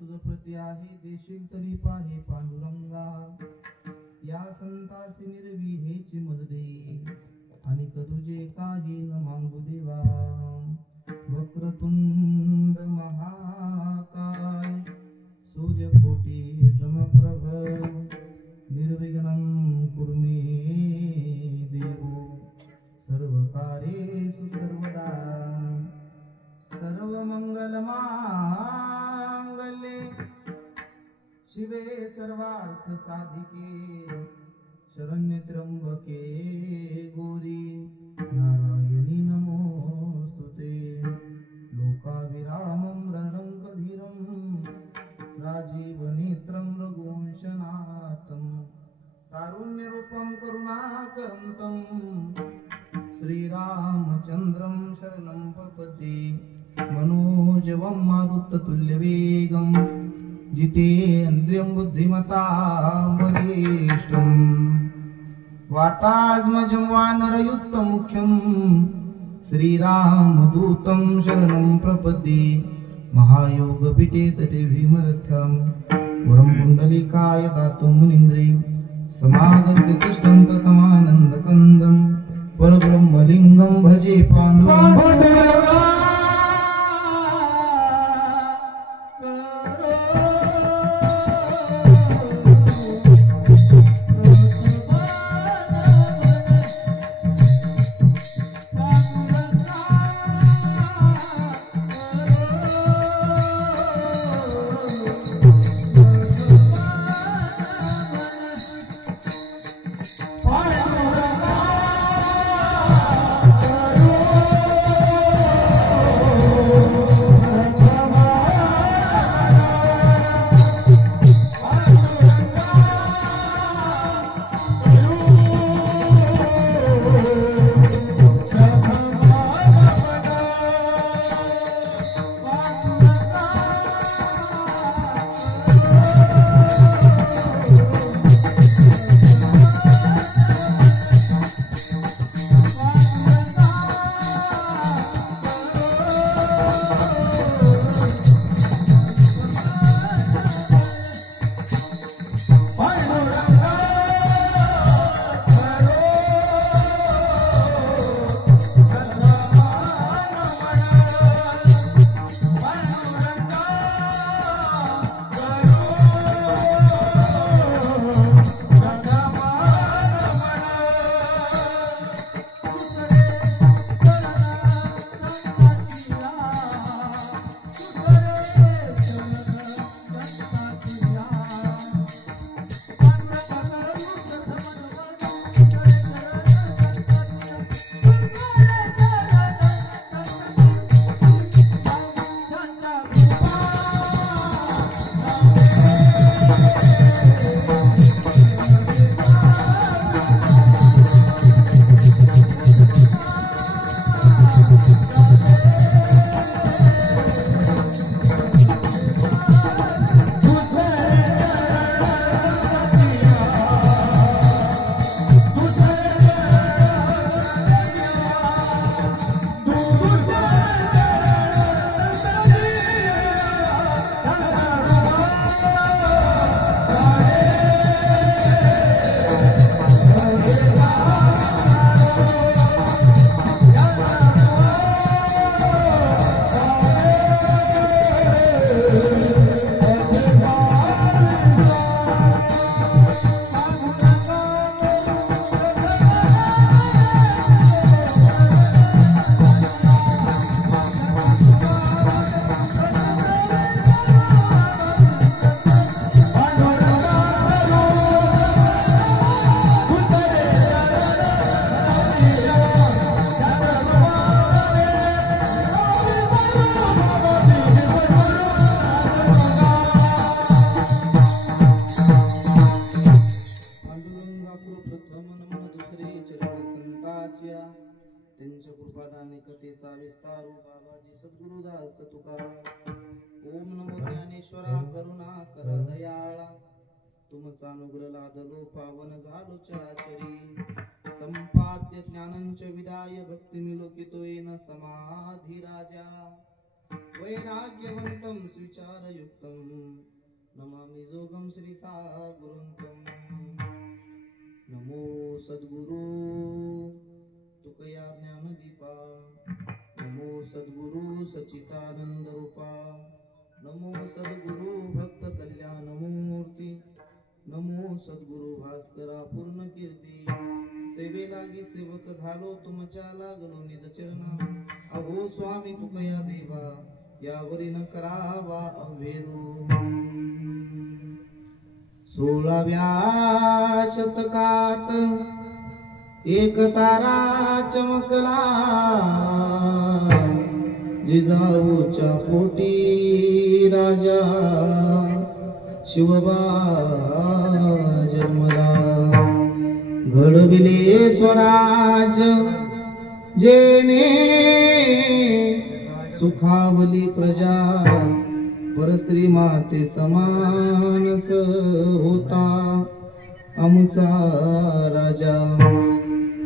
तुझ प्रती आहे देशील तरी पाहे पांडुरंगा या संतासी निर्विहेची मज दे आणि तुझे काही न मागू देवा वक्रतुंड महाकाय सूर्यकोटी समप्रभ निर्विघ्नं कुरु मे देवो सर्वकार्येषु सर्वदा सर्वमंगलमांगल्ये शिवे सर्वार्थ साधिके शरण्ये त्र्यंबके गौरी नारायणी नमोस्तुते लोकाभिरामं रङ्गधीरं राजीवनेत्रं रघुवंशनाथं कारुण्यरूपं करुणाकरन्तं श्रीरामचन्द्रं शरणं प्रपद्ये मनोजवं मारुततुल्यवेगं जितेन्द्रियं बुद्धिमतां वरिष्ठं वातात्मजं वानरयुक्तमुख्यं श्रीरामदूतं शरणं प्रपद्ये महायोगपीठे तटे विमर्थ्यं वरं पुण्डलिकाय दातुं मुनीन्द्रे समागत्य तिष्ठन्त तमानन्दकन्दं परब्रह्मलिङ्गं भजे पाण्डुरङ्गं कथेचा विस्तारू बाबाजी सद्गुरुदास तुकाराम. ओम नमो ज्ञानेश्वरा करुणा कर दयाळा. तुमचा अनुग्रह लादलो पावन झालो चराचरी. संपाद्य ज्ञानंच विदाय भक्ती मिलो कितो येन समाधी राजा. वैराग्यवन्तं सुविचारयुक्तं नमामि जोगं श्री सागुरुन्तं। नमो सद्गुरु तुकया ज्ञानदीपा, नमो सद्गुरु सच्चिदानंद रूपा, नमो सद्गुरु भक्त कल्याण मूर्ती, नमो सद्गुरु भास्करा पूर्ण कीर्ती। सेवे लागी सेवक झालो तुमच्या लागलो निज चरणा, अहो स्वामी तुकया देवा यावरी न करावा अवेरू। 16व्या शतकात एक तारा चमकला, जिजाऊच्या पोटी राजा शिवबा जन्मला। घडविले स्वराज जेने सुखावली प्रजा, परस्त्री माते समानच होता आमचा राजा।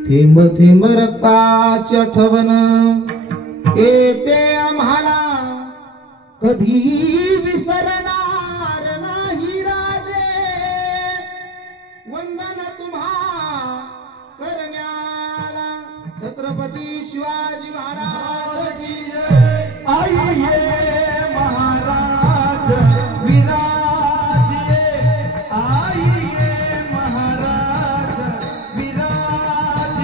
थेंब थेंब रक्ताची आठवण येते आम्हाला, कधी विसरणार नाही राजे। वंदन तुम्हा करण्याला छत्रपती शिवाजी महाराज की जय। आइए महाराज विराजिए, आइए महाराज विराजिए, आइए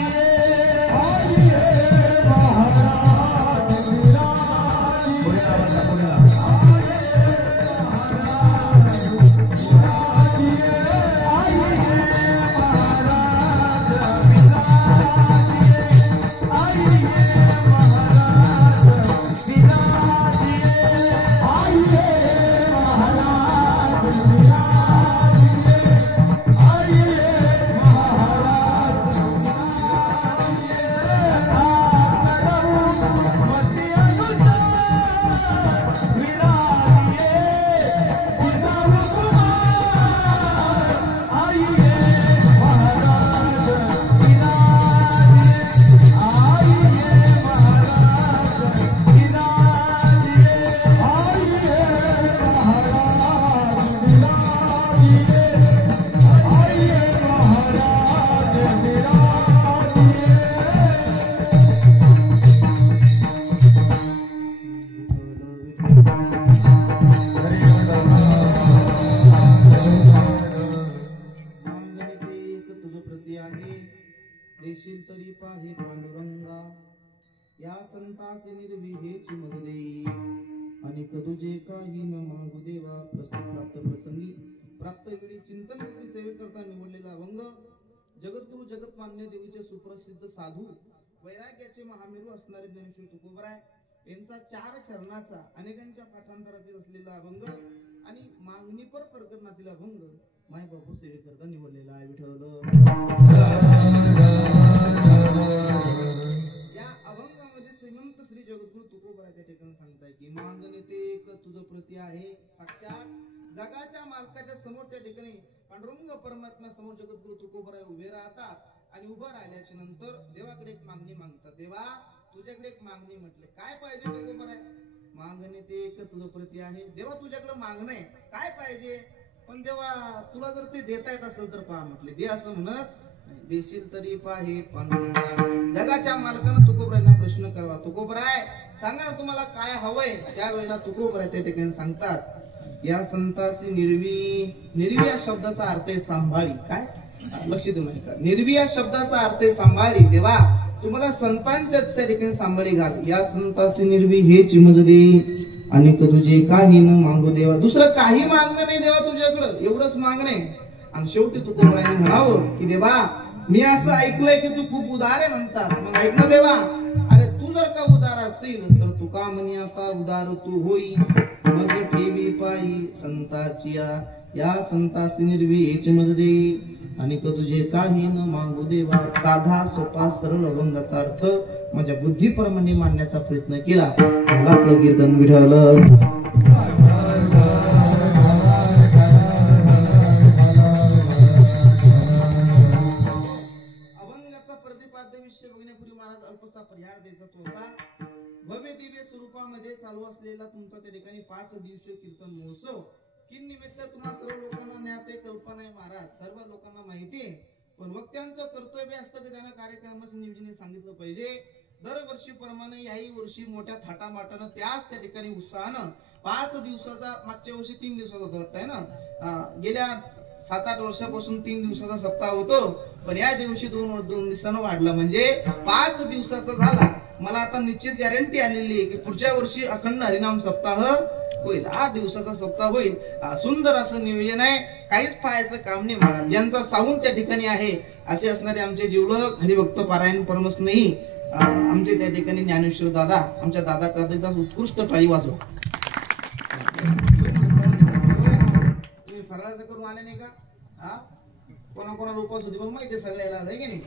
महाराज देशील तरी पाहे पांडुरंगा, या संतास निर्विहेची मज देई, आणि तुझे काही न मागू देवा। प्राप्त प्रसंगी प्राप्त वेळी चिंतन रूपी सेवे करता निवडलेला अभंग जगद्गुरु जगतमान्य देवीचे सुप्रसिद्ध साधू वैराग्याचे महामेरू असणारे ज्ञानेश्वर तुकोबराय यांचा 4 चरणाचा अनेकांच्या पाठांतरातील असलेला अभंग आणि मागणीपर प्रकरणातील अभंग माय बापू सेवे करता निवडलेला आहे। विठ्ठल या अभंगामध्ये श्रीमंत श्री जगद्गुरु तुकोबराय त्या ठिकाणी सांगताय की मागणे ते एक तुझ प्रती आहे, साक्षात जगाच्या मालकाच्या समोर त्या ठिकाणी पांडुरंग परमात्मा समोर जगद्गुरु तुकोबराय उभे राहतात आणि उभं राहिल्याच्या नंतर देवाकडे एक मागणी मागतात। देवा तुझ्याकडे एक मागणी म्हटले, काय पाहिजे तुकोबराय? मागणे ते एक तुझ प्रती आहे। देवा तुझ्याकडे मागणं आहे, काय पाहिजे? पण देवा तुला जर ते देता येत असेल तर पहा म्हटले। दे असं म्हणत देशील तरी पाहे पांडुरंगा। जगाच्या मालकानं तुकोबरायांना प्रश्न करावा, तुकोबराय सांगा ना तुम्हाला काय हवंय? त्यावेळेला तुकोबराय त्या ठिकाणी सांगतात, या संतासी निर्वी या शब्दाचा अर्थ आहे सांभाळी। काय लक्ष देऊ नका, निर्वी या शब्दाचा अर्थ आहे सांभाळी। देवा तुम्हाला संतांच्या ठिकाणी सांभाळी घाल, या संतासी निर्वी हे चिमज दे, आणि तुझे काही न मागू देवा। दुसरं काही मागणं नाही देवा तुझ्याकडं, एवढंच मागणं आहे। आणि शेवटी तुकोबरायांनी म्हणावं की देवा मी असं ऐकलंय की तू खूप उदार आहे म्हणतात, मग ऐक ना देवा, अरे तू जर का उदार असेल तर तुका म्हणे आता उदार तू होई, मज ठेवी पायी संताची या संतासी निर्वी हेच मज दे, आणि तुझे काही न मागू देवा। साधा सोपा सरळ अभंगाचा अर्थ माझ्या बुद्धीप्रमाणे मांडण्याचा प्रयत्न केला। मला आपलं कीर्तन विठ्ठल। अभंगाचा प्रतिपाद्य विषय बघण्यापूर्वी महाराज अल्पसा परिहार द्यायचा तो असा, भव्य दिव्य स्वरूपामध्ये चालू असलेला तुमचा त्या ठिकाणी 5 दिवसीय कीर्तन महोत्सव किन निमित्त तुम्हा सर्व लोकांना ज्ञात आहे, कल्पना आहे महाराज, सर्व लोकांना माहिती आहे, पण वक्त्यांचं कर्तव्य असतं की त्यांना कार्यक्रमाचं नियोजन सांगितलं पाहिजे. दरवर्षी प्रमाणे याही वर्षी मोठ्या थाटामाटानं त्याच त्या ठिकाणी उत्साहानं 5 दिवसाचा, मागच्या वर्षी 3 दिवसाचा वाटतंय ना, गेल्या 7-8 वर्षापासून 3 दिवसाचा सप्ताह होतो, पण या दिवशी 2 दिवसानं वाढला, म्हणजे 5 दिवसाचा झाला. मला आता निश्चित गॅरंटी आलेली आहे की पुढच्या वर्षी अखंड हरिनाम सप्ताह होईल, 8 दिवसाचा सप्ताह होईल. सुंदर असं नियोजन आहे, काहीच पाहायचं काम नाही महाराज. ज्यांचा सावून त्या ठिकाणी आहे असे असणारे आमचे जिवलग हरिभक्त पारायण परमस्नेही आमचे त्या ठिकाणी ज्ञानेश्वर दादा, आमच्या दादा करता उत्कृष्ट टाळी वाजव. तुम्ही फराळाचं करून आले नाही का? कोणाकोणाला उपास होती पण माहिती सगळ्याला आहे की नाही?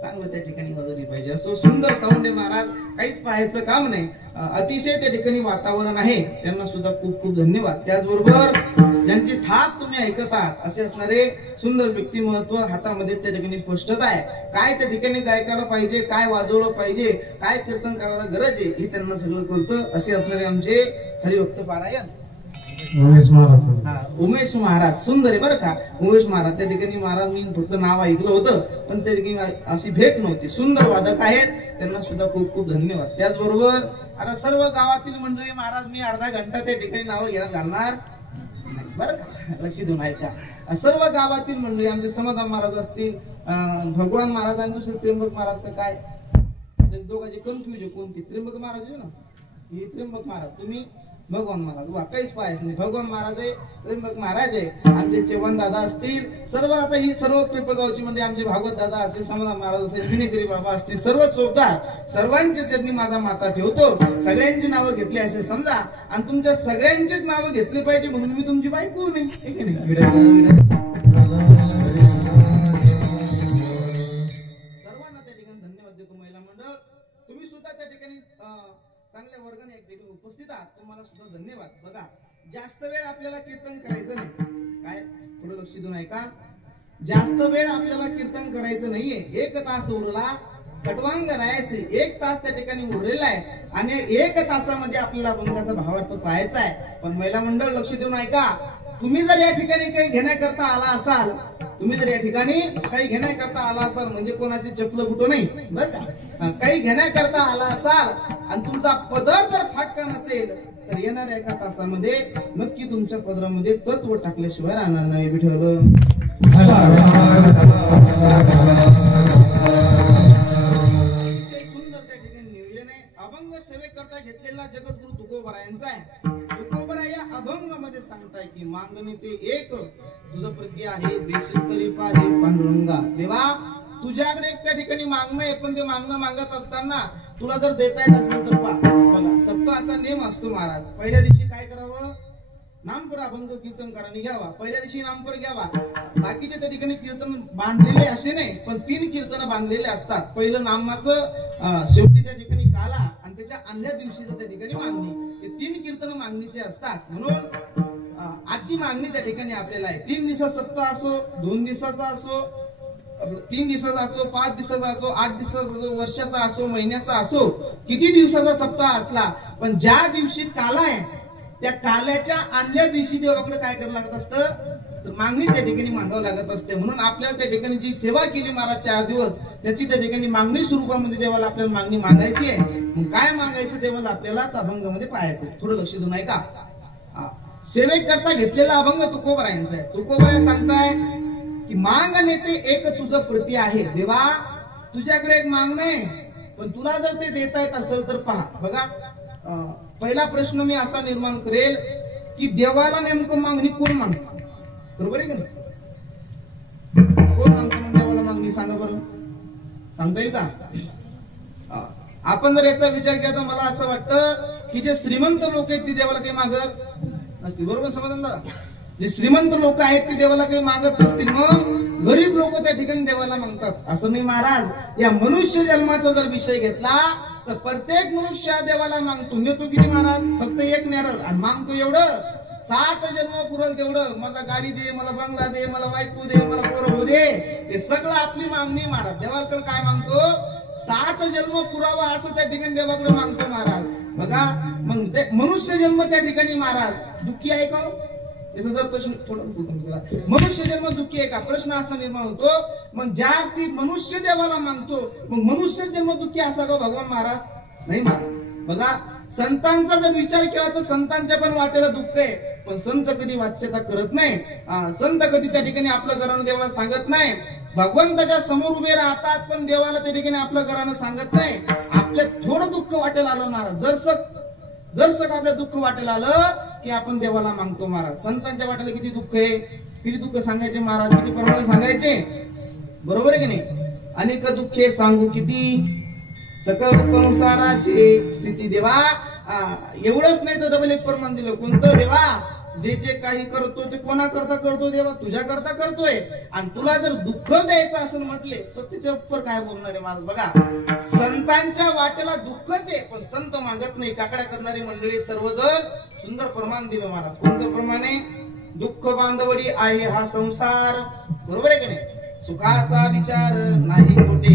चांगलं त्या ठिकाणी वाजवली पाहिजे. असं सुंदर साऊंड आहे महाराज, काहीच पाहायचं काम नाही. अतिशय त्या ठिकाणी वातावरण आहे, त्यांना सुद्धा खूप खूप धन्यवाद. त्याचबरोबर ज्यांची थाप तुम्ही ऐकत आहात असे असणारे सुंदर व्यक्तिमत्व, हातामध्ये त्या ठिकाणी स्पष्टता आहे, काय त्या ठिकाणी गायकाला पाहिजे, काय वाजवलं पाहिजे, काय कीर्तन करायला गरज आहे हे त्यांना सगळं कळतं. असे असणारे आमचे हरिभक्त पारायण उमेश महाराज. सुंदर आहे बरं का उमेश महाराज. त्या ठिकाणी महाराज मी फक्त नाव ऐकलं होतं, पण त्या ठिकाणी अशी भेट नव्हती. सुंदर वादक आहेत, त्यांना सुद्धा खूप खूप धन्यवाद. त्याचबरोबर आता सर्व गावातील मंडळी महाराज मी अर्धा घंटा त्या ठिकाणी नावं घ्यायला घालणार बरं का, लक्ष देऊन ऐका. सर्व गावातील मंडळी आमचे समाधान महाराज असतील, भगवान महाराज आणि दुसरे त्र्यंबक महाराज. तर काय दोघांची कन्फ्युजन कोणती? त्र्यंबक महाराज आहे ना, हे त्र्यंबक महाराज, तुम्ही भगवान महाराज. वा, काहीच पाहायचं नाही. भगवान महाराज आहे, त्र्यंबक महाराज आहे, आमचे चव्हाण दादा असतील, सर्व आता ही सर्व पिंपळगावची म्हणजे आमचे भागवत दादा असतील, समाधान महाराज असतील, विनेकरी बाबा असतील, सर्व चोपदार, सर्वांच्या चरणी माझा माता ठेवतो. सगळ्यांची नावं घेतली असे समजा, आणि तुमच्या सगळ्यांचीच नावं घेतली पाहिजे म्हणून मी तुमची बायको नाही. सर्वांना त्या ठिकाणी धन्यवाद देतो. महिला मंडळ तुम्ही सुद्धा त्या ठिकाणी चांगल्या वर्गाने एक ठिकाणी उपस्थित आहात, तुम्हाला सुद्धा धन्यवाद. बघा, जास्त वेळ आपल्याला कीर्तन करायचं नाही, काय थोडं लक्ष देऊन ऐका. जास्त वेळ आपल्याला कीर्तन करायचं नाहीये. 1 तास उरला, कटवांग राहायचे 1 तास त्या ठिकाणी उरलेला आहे, आणि 1 तासामध्ये आपल्याला अभंगाचा भावार्थ पाहायचा आहे. पण महिला मंडळ लक्ष देऊन ऐका, तुम्ही जर या ठिकाणी काही घेण्याकरता आला असाल, तुम्ही जर या ठिकाणी काही घेण्याकरता आला असाल, म्हणजे कोणाची चपल फुटो नाही बरं का, काही घेण्याकरता आला असाल आणि तुमचा पदर जर फाटका नसेल तर येणाऱ्या 1 तासामध्ये नक्की तुमच्या पदरामध्ये तत्व टाकल्याशिवाय राहणार नाही. विठ्ठल सुंदर त्या ठिकाणी नियोजन आहे. अभंग सेवेकरता घेतलेला जगद्गुरु तुकोबरायांचा आहे. तुकोबरा या अभंगामध्ये सांगताय की मागणे ते एक तुझं प्रती आहे, देशील तरी पाहे पांडुरंगा. देवा तुझ्याकडे एक त्या ठिकाणी मागणं आहे, पण ते मागणं मागत असताना तुला जर देता येत असेल तर पहा. बघा, सप्ताहाचा नेम असतो महाराज. पहिल्या दिवशी काय करावं? नामपर अभंग कीर्तन कराने घ्यावा. पहिल्या दिवशी नामपर घ्यावा. बाकीच्या त्या ठिकाणी कीर्तन बांधलेले असे नाही, पण 3 कीर्तन बांधलेले असतात. पहिलं नामाचं, शेवटी त्या ठिकाणी काला, आणि त्याच्या आदल्या दिवशीच्या त्या ठिकाणी मागणी. हे 3 कीर्तन मागणीचे असतात. म्हणून आजची मागणी त्या ठिकाणी आपल्याला आहे. 3 दिवसाचा सप्ताह असो, 2 दिवसाचा असो, 3 दिवसाचा असो, 5 दिवसाचा असो, 8 दिवसाचा असो, वर्षाचा असो, महिन्याचा असो, किती दिवसाचा सप्ताह असला, पण ज्या दिवशी काला आहे त्या काल्याच्या आदल्या दिवशी देवाकडे काय करावं लागत असतं? तर मागणी त्या ठिकाणी मागावं लागत असते. म्हणून आपल्याला त्या ठिकाणी जी सेवा केली महाराज 4 दिवस, त्याची त्या ठिकाणी मागणी स्वरूपामध्ये देवाला आपल्याला मागणी मागायची आहे. मग काय मागायचं देवाला आपल्याला अभंगामध्ये पाहायचं. थोडं लक्ष देऊन ऐका. सेवेकरता घेतलेला अभंग तुकोबरायांचा आहे. तुकोबराय सांगताय की मागणे ते एक तुझं प्रती आहे. देवा तुझ्याकडे एक मागणं आहे, पण तुला जर ते देता येत असेल तर पहा. बघा, पहिला प्रश्न मी असा निर्माण करेल की देवाला नेमकं मागणी कोण मागतं? बरोबर आहे का नाही? कोण मागतं मग देवाला मागणी? सांगा बरं, सांगता येईल का? आपण जर याचा विचार केला तर मला असं वाटतं की जे श्रीमंत लोक आहेत ते देवाला काही मागत नसतील. बरोबर समाधान दादा? जे श्रीमंत लोक आहेत ते देवाला काही मागत नसतील, मग गरीब लोक त्या ठिकाणी देवाला मागतात. असं नाही महाराज. या मनुष्य जन्माचा जर विषय घेतला तर प्रत्येक मनुष्य देवाला मागतो. नेतो किती महाराज? फक्त एक नेरळ, आणि मागतो एवढं 7 जन्म पुरल तेवढं. मला गाडी दे, मला बंगला दे, मला बायको दे, मला पोरं होऊ दे. हे सगळं आपली मागणी महाराज. देवाकडे काय मागतो? 7 जन्म पुरावा असं त्या ठिकाणी देवाकडे मागतो महाराज. बघा मग ते मनुष्य जन्म त्या ठिकाणी महाराज दुःखी आहे का? याचा जर प्रश्न थोडा मनुष्य जन्म दुःखी आहे का प्रश्न असा निर्माण होतो. मग ज्या अर्थी मनुष्य देवाला मागतो मग मनुष्य जन्म दुःखी असा का भगवान महाराज? नाही महाराज. बघा संतांचा जर विचार केला तर संतांच्या पण वाटेला दुःख आहे, पण संत कधी वाच्यता करत नाही. संत कधी त्या ठिकाणी आपलं घरानं देवाला सांगत नाही. भगवंताच्या समोर उभे राहतात पण देवाला त्या ठिकाणी आपलं घरानं सांगत नाही. आपल्या थोडं दुःख वाटेल आलं महाराज, जरसक आपलं दुःख वाटेल आलं की आपण देवाला मागतो महाराज. संतांच्या वाटेला किती दुःख आहे, किती दुःख सांगायचे महाराज, किती प्रमाणे सांगायचे, बरोबर आहे की नाही. अनेक दुःखे सांगू किती, सकळ संसाराची स्थिती देवा. एवढंच नाही तर डबल एक प्रमाण दिलं. कोणतं देवा? जे जे काही करतो ते कोणा करता करतो देवा? तुझ्या करता करतोय. आणि तुला जर दुःख द्यायचं असं म्हटले तर त्याच्या उपर काय बोलणार आहे माझ? बघा संतांच्या वाटेला दुःखच आहे पण संत मागत नाही. काकड्या करणारी मंडळी सर्वजण सुंदर प्रमाण दिलं महाराज. कोणतं प्रमाणे? दुःख बांधवडी आहे हा संसार, बरोबर आहे की नाही. सुखाचा विचार नाही मोठे.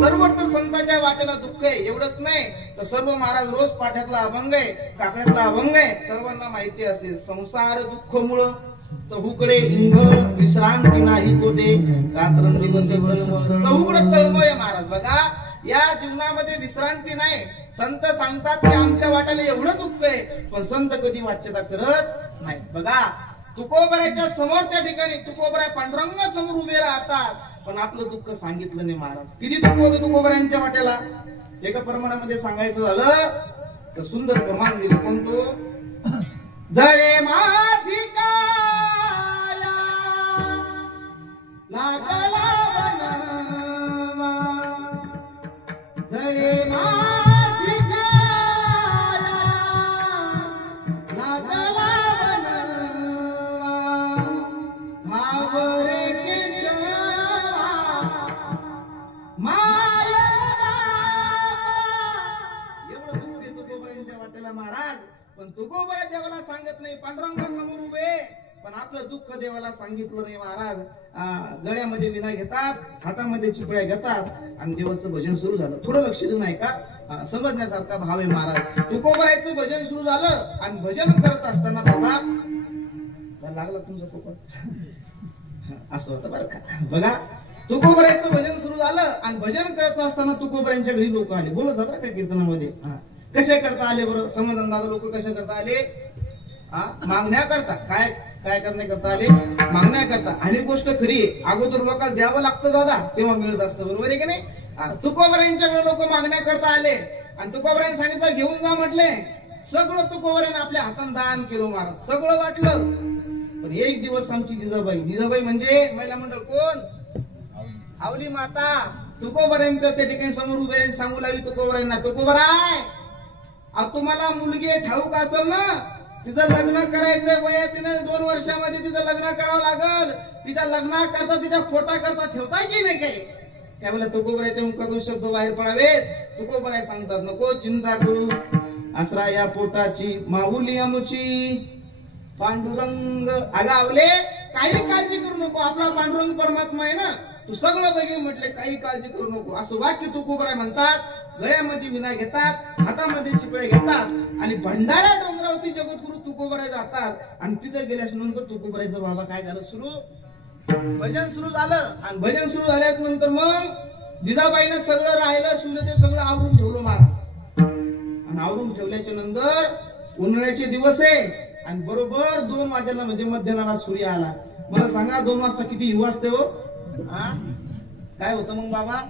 सर्व तर संतांच्या वाटेला दुःख आहे. एवढंच नाही तर सर्व महाराज रोज पाठ्यातला अभंग आहे, काकड्यातला अभंग आहे, सर्वांना माहिती असेल. संसार दुःख मुळ चहूकडे इंघळ, विश्रांती नाही कोठे, रात्रंदिवस चहूकडे तळमळ महाराज. बघा या जीवनामध्ये विश्रांती नाही. संत सांगतात की आमच्या वाट्याला एवढं दुःख आहे पण संत कधी वाच्यता करत नाही. बघा तुकोबराच्या समोर त्या ठिकाणी तुकोबरा पांडुरंगा समोर उभे राहतात पण आपलं दुःख सांगितलं नाही महाराज. किती दुःख होतं तुकोबरांच्या वाट्याला. एका प्रमाणामध्ये सांगायचं झालं तर सुंदर प्रमाण दिलं. कोणतो? जळे माझी काया लागला बनवा, जळे माझी काया लागला महाराज. पण तुकोबरा देवाला सांगत नाही. पांडुरंगा समोर उभे पण आपलं दुःख देवाला सांगितलं नाही महाराज. गळ्यामध्ये विना घेतात, हातामध्ये चिपळ्या घेतात आणि देवाचं भजन सुरू झालं. थोडं लक्ष देऊन ऐका, समजण्यासारखा भाव आहे महाराज. तुकोबराचं भजन सुरू झालं आणि भजन करत असताना बाबा लागला तुमचा पोपट असं होतं बरं का. बघा तुकोबराचं भजन सुरू झालं आणि भजन करत असताना तुकोबरांच्या घरी लोक आले. बोलत जा बरं का कीर्तनामध्ये. कसे करता आले बरं? समजून दादा लोक कसे करता आले? मागण्या करता. काय काय करता आले? मागण्या करता. आणि गोष्ट खरी आहे, अगोदर लोकांना द्यावं लागतं दादा तेव्हा मिळत असतं, बरोबर आहे की नाही. तुकोबरांच्याकडे लोक मागण्या करता आले आणि तुकोबरांनी सांगितलं घेऊन जा म्हटले. सगळं तुकोबरांनी आपल्या हाताने दान केलं महाराज, सगळं वाटलं. पण एक दिवस आमची जिजाबाई म्हणजे महिला मंडळ कोण? आवली माता तुकोबरांच्या त्या ठिकाणी समोर उभे सांगू लागली तुकोबरांना, तुकोबराय तुम्हाला मुलगी ठाऊक असेल ना, तिचं लग्न करायचं वया तिने 2 वर्षामध्ये तिचं लग्न करावं लागल. तिच्या लग्ना करता तिच्या पोटा करता ठेवता की नाही काही. त्यावेळेला तुकोबराच्या मुखातून शब्द बाहेर पडावेत. तुकोबराय सांगतात नको चिंता करू, आसरा या पोटाची माऊली आमुची पांडुरंग. अगं आवले काही काळजी करू नको, आपला पांडुरंग परमात्मा आहे ना, तू सगळं बघेल म्हटले, काही काळजी करू नको असं वाक्य तुकोबराय म्हणतात. गळ्यामध्ये विना घेतात, हातामध्ये चिपळे घेतात आणि भंडारा डोंगरावरती जगद्गुरु तुकोबराय जातात आणि तिथे गेल्यानंतर तुकोबरायचं बाबा काय झालं सुरू? भजन सुरू झालं. आणि भजन सुरू झाल्यास नंतर मग जिजाबाईनं सगळं राहिलं सुरलं ते सगळं आवरून ठेवलं महाराज. आणि आवरून ठेवल्याच्या नंतर उन्हाळ्याचे दिवस आहे आणि बरोबर 2 वाजेला म्हणजे मध्यनाला सूर्य आला. मला सांगा 2 वाजता किती युवा असते हो? काय होतं मग बाबा?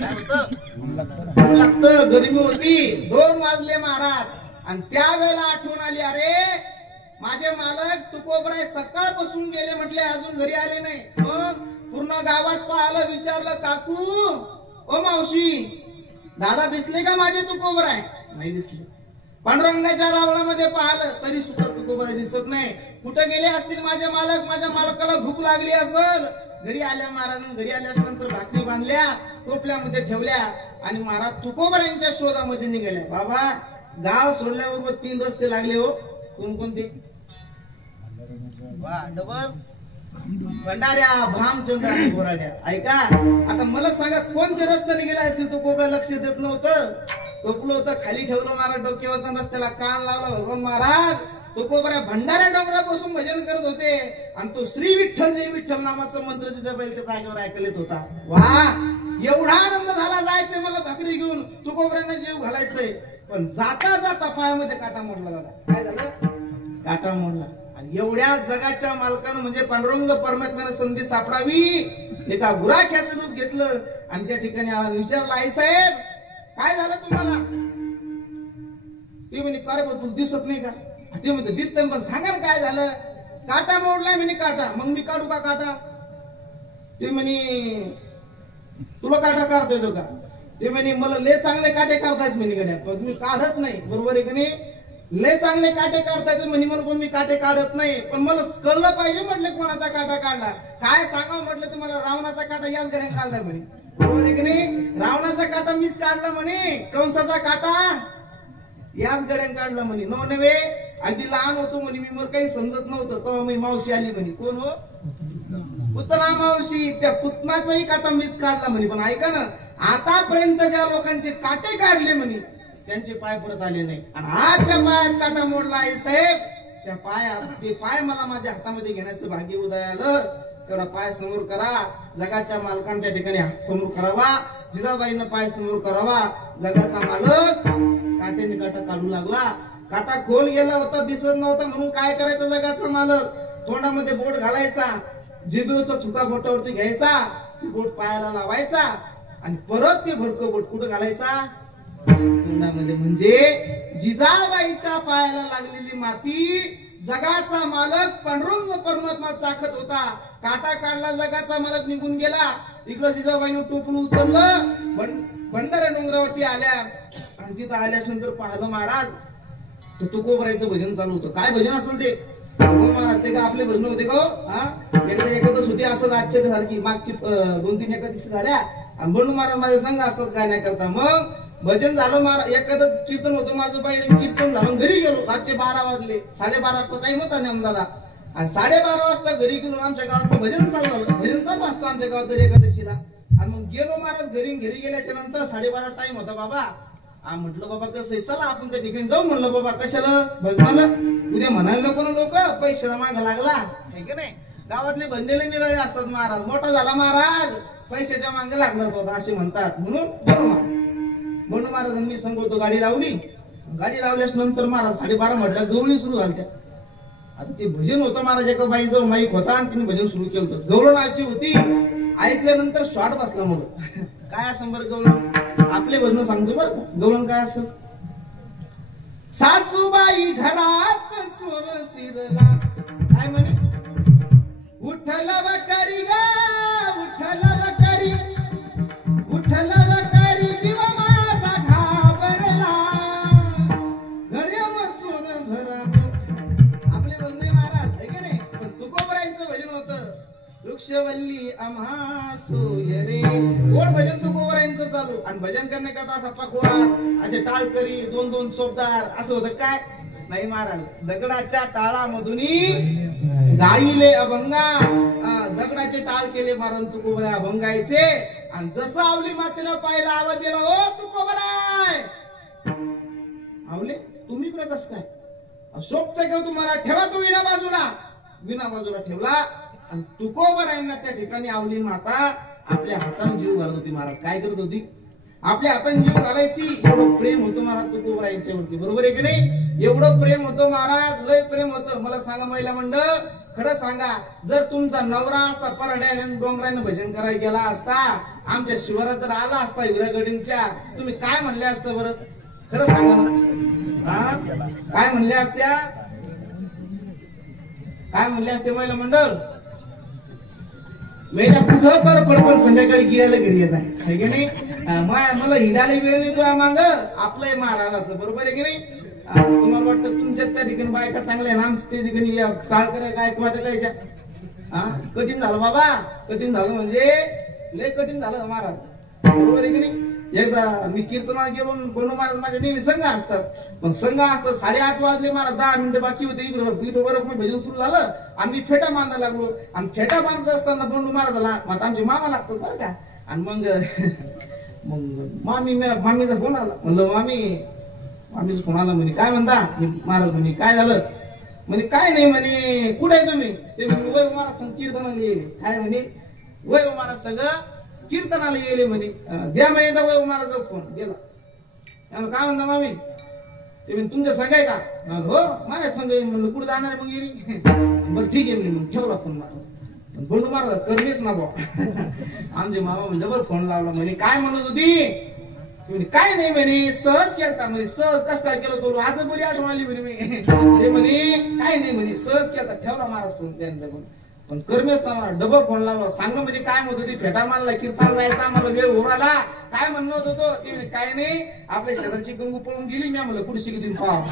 काय होतं? गरमी होती. 2 वाजले महाराज आणि त्यावेळेला आठवण आली, अरे माझे मालक तुकोबराय सकाळपासून गेले म्हटले अजून घरी आले नाही. मग पूर्ण गावात पाहिलं, विचारलं काकू ओ मावशी दादा दिसले का माझे तुकोबराय? नाही दिसले. पांडुरंगाच्या रावणामध्ये पाहिलं तरी सुद्धा तुकोबराय दिसत नाही. कुठे गेले असतील माझे मालक? माझ्या मालकाला भूक लागली असेल. घरी आल्या महाराजांनी, घरी आल्यानंतर भाकरी बांधल्या, टोपल्यामध्ये ठेवल्या आणि महाराज तुकोबरांच्या शोधामध्ये निघाल्या. बाबा गाव सोडल्याबरोबर 3 रस्ते लागले हो. कोणकोणते? डबर भंडाऱ्या भामचंद्र आणि बोराड्या ऐका आता मला सांगा कोणत्या रस्त्याने गेला असतील तो कोबरा लक्ष देत नव्हतं टोपलं होतं खाली ठेवलं महाराज डोक्यावर रस्त्याला कान लावला भगवान महाराज तो कोबरा भंडाऱ्या डोंगरापासून भजन करत होते आणि तो श्री विठ्ठल जय विठ्ठल नामाचं मंत्र जपल त्या जागेवर ऐकले होता वा एवढा आनंद झाला जायचंय मला भाकरी घेऊन तू कोबऱ्यांना जीव घालायचंय पण जाता जाता पायामध्ये काटा मोडला झाला काय झालं काटा मोडला आणि एवढ्या जगाच्या मालकानं म्हणजे पांडुरंग परमात्म्यानं संधी सापडावी एका गुराख्याचं रूप घेतलं आणि त्या ठिकाणी विचारलं आई साहेब काय झालं तुम्हाला ते म्हणे काय बघ तुला दिसत नाही का ते म्हणते दिसतंय पण सांगा ना काय झालं काटा मोडलाय म्हणे काटा मग मी काढू का काटा ते म्हणे तुला काटा काढता येतो का ते म्हणे मला लय चांगले काटे काढतायत म्हणे गड्या पण तुम्ही काढत नाही बरोबर आहे की नाही लय चांगले काटे काढतायत म्हणे मला पण मी काटे काढत नाही पण मला कळलं पाहिजे म्हटलं कोणाचा काटा काढला काय सांगावं म्हटलं तुम्हाला रावणाचा काटा याच गड्याने काढलाय म्हणे बरोबर आहे की नाही रावणाचा काटा मीच काढला म्हणे कंसाचा काटा याच गड्याने काढला म्हणे नो नव्हे अगदी लहान होतो म्हणे मी मला काही समजत नव्हतं तेव्हा मी मावशी आली म्हणे कोण हो पुतना मावशी त्या पुतनाचाही काटा मीच काढला म्हणे पण ऐका ना आतापर्यंत ज्या लोकांचे काटे काढले म्हणे त्यांचे पाय परत आले नाही आणि आजच्या पायात काटा मोडला आहे साहेब त्या पायात ते पाय मला माझ्या हातामध्ये घेण्याचं भाग्य उदय आलं तेवढा पाय समोर करा जगाच्या मालकाने त्या ठिकाणी समोर करावा जिजाबाईनं पाय समोर करावा जगाचा मालक काट्याने काटा काढू लागला काटा खोल गेला होता दिसत नव्हता म्हणून काय करायचं जगाचा मालक तोंडामध्ये बोट घालायचा जिभेचा थुका बोटावरती घ्यायचा बोट पायाला लावायचा आणि परत ते भरकं बोट कुठं घालायचा तोंडामध्ये म्हणजे जिजाबाईच्या पायाला लागलेली माती जगाचा मालक पांडुरंग परमात्मा चाखत होता काटा काढला जगाचा मालक निघून गेला इकडं जिजाबाईने टोपलं उचललं भंडारा डोंगरावरती आल्या आणि तिथं आल्यास नंतर पाहिलं महाराज तर तुकोबरायचं भजन चालू होतं काय भजन असेल ते महाराज ते का आपले भजन होते का हा एकदा एकादश होती असं आजच्या सारखी मागची 2-3 एकादशी झाल्या आणि बंडू महाराज माझ्या संघ असतात काय नाही करता मग भजन झालं महाराज एखादं कीर्तन होतं माझं बाहेर कीर्तन झालं घरी गेलो रातचे 12 वाजले 12:30चा टाइम होता नेमदादा आणि 12:30 वाजता घरी गेलो आमच्या गावात भजन चालू झालं भजन चालू असतं आमच्या गावात तरी एकादशीला आणि मग गेलो महाराज घरी गेल्याच्या नंतर 12:30 टाइम होता बाबा म्हटलं बाबा कसं चला आपण त्या ठिकाणी जाऊ म्हणलं बाबा कशाला भजनाला उद्या म्हणायला नको ना लोक पैशाला मागा लागला हे की नाही गावातले बंदेले निराळे असतात महाराज मोठा झाला महाराज पैशाच्या मागे लागला होता असे म्हणतात म्हणून म्हणून महाराजांनी मी सांगतो गाडी लावल्यास नंतर महाराज 12:30 म्हटलं गवळणी सुरू झाली आता ते भजन होतं महाराज एका बाईजवळ माईक होता आणि तिने भजन सुरू केलं होतं गवळण अशी होती ऐकल्यानंतर शॉट बसला मला काय असं बरं गवळण आपले भजन सांगतो बरं का गवळण काय असं सासूबाई घरात चोर शिरला काय म्हणे उठल वकरी गा उठल वकरी जीव माझा घाबरला घरी चोर घरात आपले भजन महाराज आहे की नाही पण तुकोबरायांचं भजन होतं वृक्षवल्ली आम्हा सोयरे कोण भजन तुकोबरायांचं चालू आणि भजन करण्याकरता असा पकवान असे टाळकरी 2-2 चोपदार असं होतं काय नाही महाराज दगडाच्या टाळामधून गाईले अभंगा दगडाचे टाळ केले महाराज तुकोबराय अभंगायचे आणि जसं आवली मातेला पाहिला आवाज दिला ओ तुकोबराय आवले तुम्ही इकडे कस काय सोपतंय का तुम्हाला ठेवा तो विना बाजूला ठेवला आणि तुकोबरायांना त्या ठिकाणी आवली माता आपल्या हाताने जीव घालत होती महाराज काय करत होती आपल्या हाताने जीव घालायची एवढं प्रेम होतं महाराज तुकोबरायांच्यावरती बरोबर आहे की नाही एवढं प्रेम होतं महाराज लय प्रेम होतं मला सांगा महिला मंडळ खरं सांगा जर तुमचा नवरा असा परड्याने डोंगराने भजन करायला गेला असता आमच्या शिवारात जर आला असता विरागडींच्या तुम्ही काय म्हणले असतं बरं खरं सांगा काय म्हणले असत्या काय म्हणले असते महिला मंडळ मेल्या कुठं तर पण संध्याकाळी गिरायला घरी यायचं की नाही मला हिंडायला वेळ नाही तुला मांग आपलंही महाराज असं बरोबर आहे की नाही तुम्हाला वाटतं तुमच्या त्या ठिकाणी बायका चांगल्या ना आमच्या त्या ठिकाणी काळ करायला काय किंवा कायच्या कठीण झालं बाबा कठीण झालं म्हणजे लय कठीण झालं महाराज बरोबर आहे की नाही एकदा मी कीर्तनाला गेलो, बंडू महाराज माझ्या नेहमी संघ असतात, पण संघ असतात 8:30 वाजले, मला 10 मिनिटं बाकी होते, इकडं बरोबर भजन सुरू झालं आणि मी फेटा बांधायला लागलो. आणि फेटा बांधत असताना बंडू महाराजाला मग आमचे मामा लागतात बरं का, आणि मग मामीचा फोन आला. म्हणलं मामीचा फोन आला, म्हणे काय म्हणता महाराज? म्हणे काय झालं? म्हणे काय नाही, म्हणे कुठे आहे तुम्ही? ते म्हणे वय महाराज संग कीर्तनाला येईल. काय म्हणे? वय महाराज संग कीर्तनाला येईल म्हणे. द्या म्हणे वय महाराज फोन दिला. काय म्हणता मामी? ते म्हणे तुमच्या संघ आहे का? हो माझ्या संघ आहे. म्हणलं कुठे जाणार मग गेली? बरं ठीक आहे म्हणे. मग ठेवला फोन महाराज. बंडू महाराज करलीच ना बा. आमचे मामा म्हणजे डबल फोन लावला. म्हणे काय म्हणत होती? म्हणे काय नाही म्हणे सहज केलता. म्हणे सहज कस काय केलं तो? आज बरी आठवण आली म्हणे मी. ते म्हणे काय नाही म्हणे सहज केलता. ठेवला महाराज फोन त्यांचा पण करमेच ना मला डबल फोन लावला. सांग म्हणजे काय म्हणत होती? फेटा मारला, कीर्तन जायचा, मला वेळ उराला, काय म्हणणं होत होतो? ते म्हणे काय नाही आपल्या शेजारची गंगू पळून गेली, मी म्हणलं पुढे शिकतील पाव.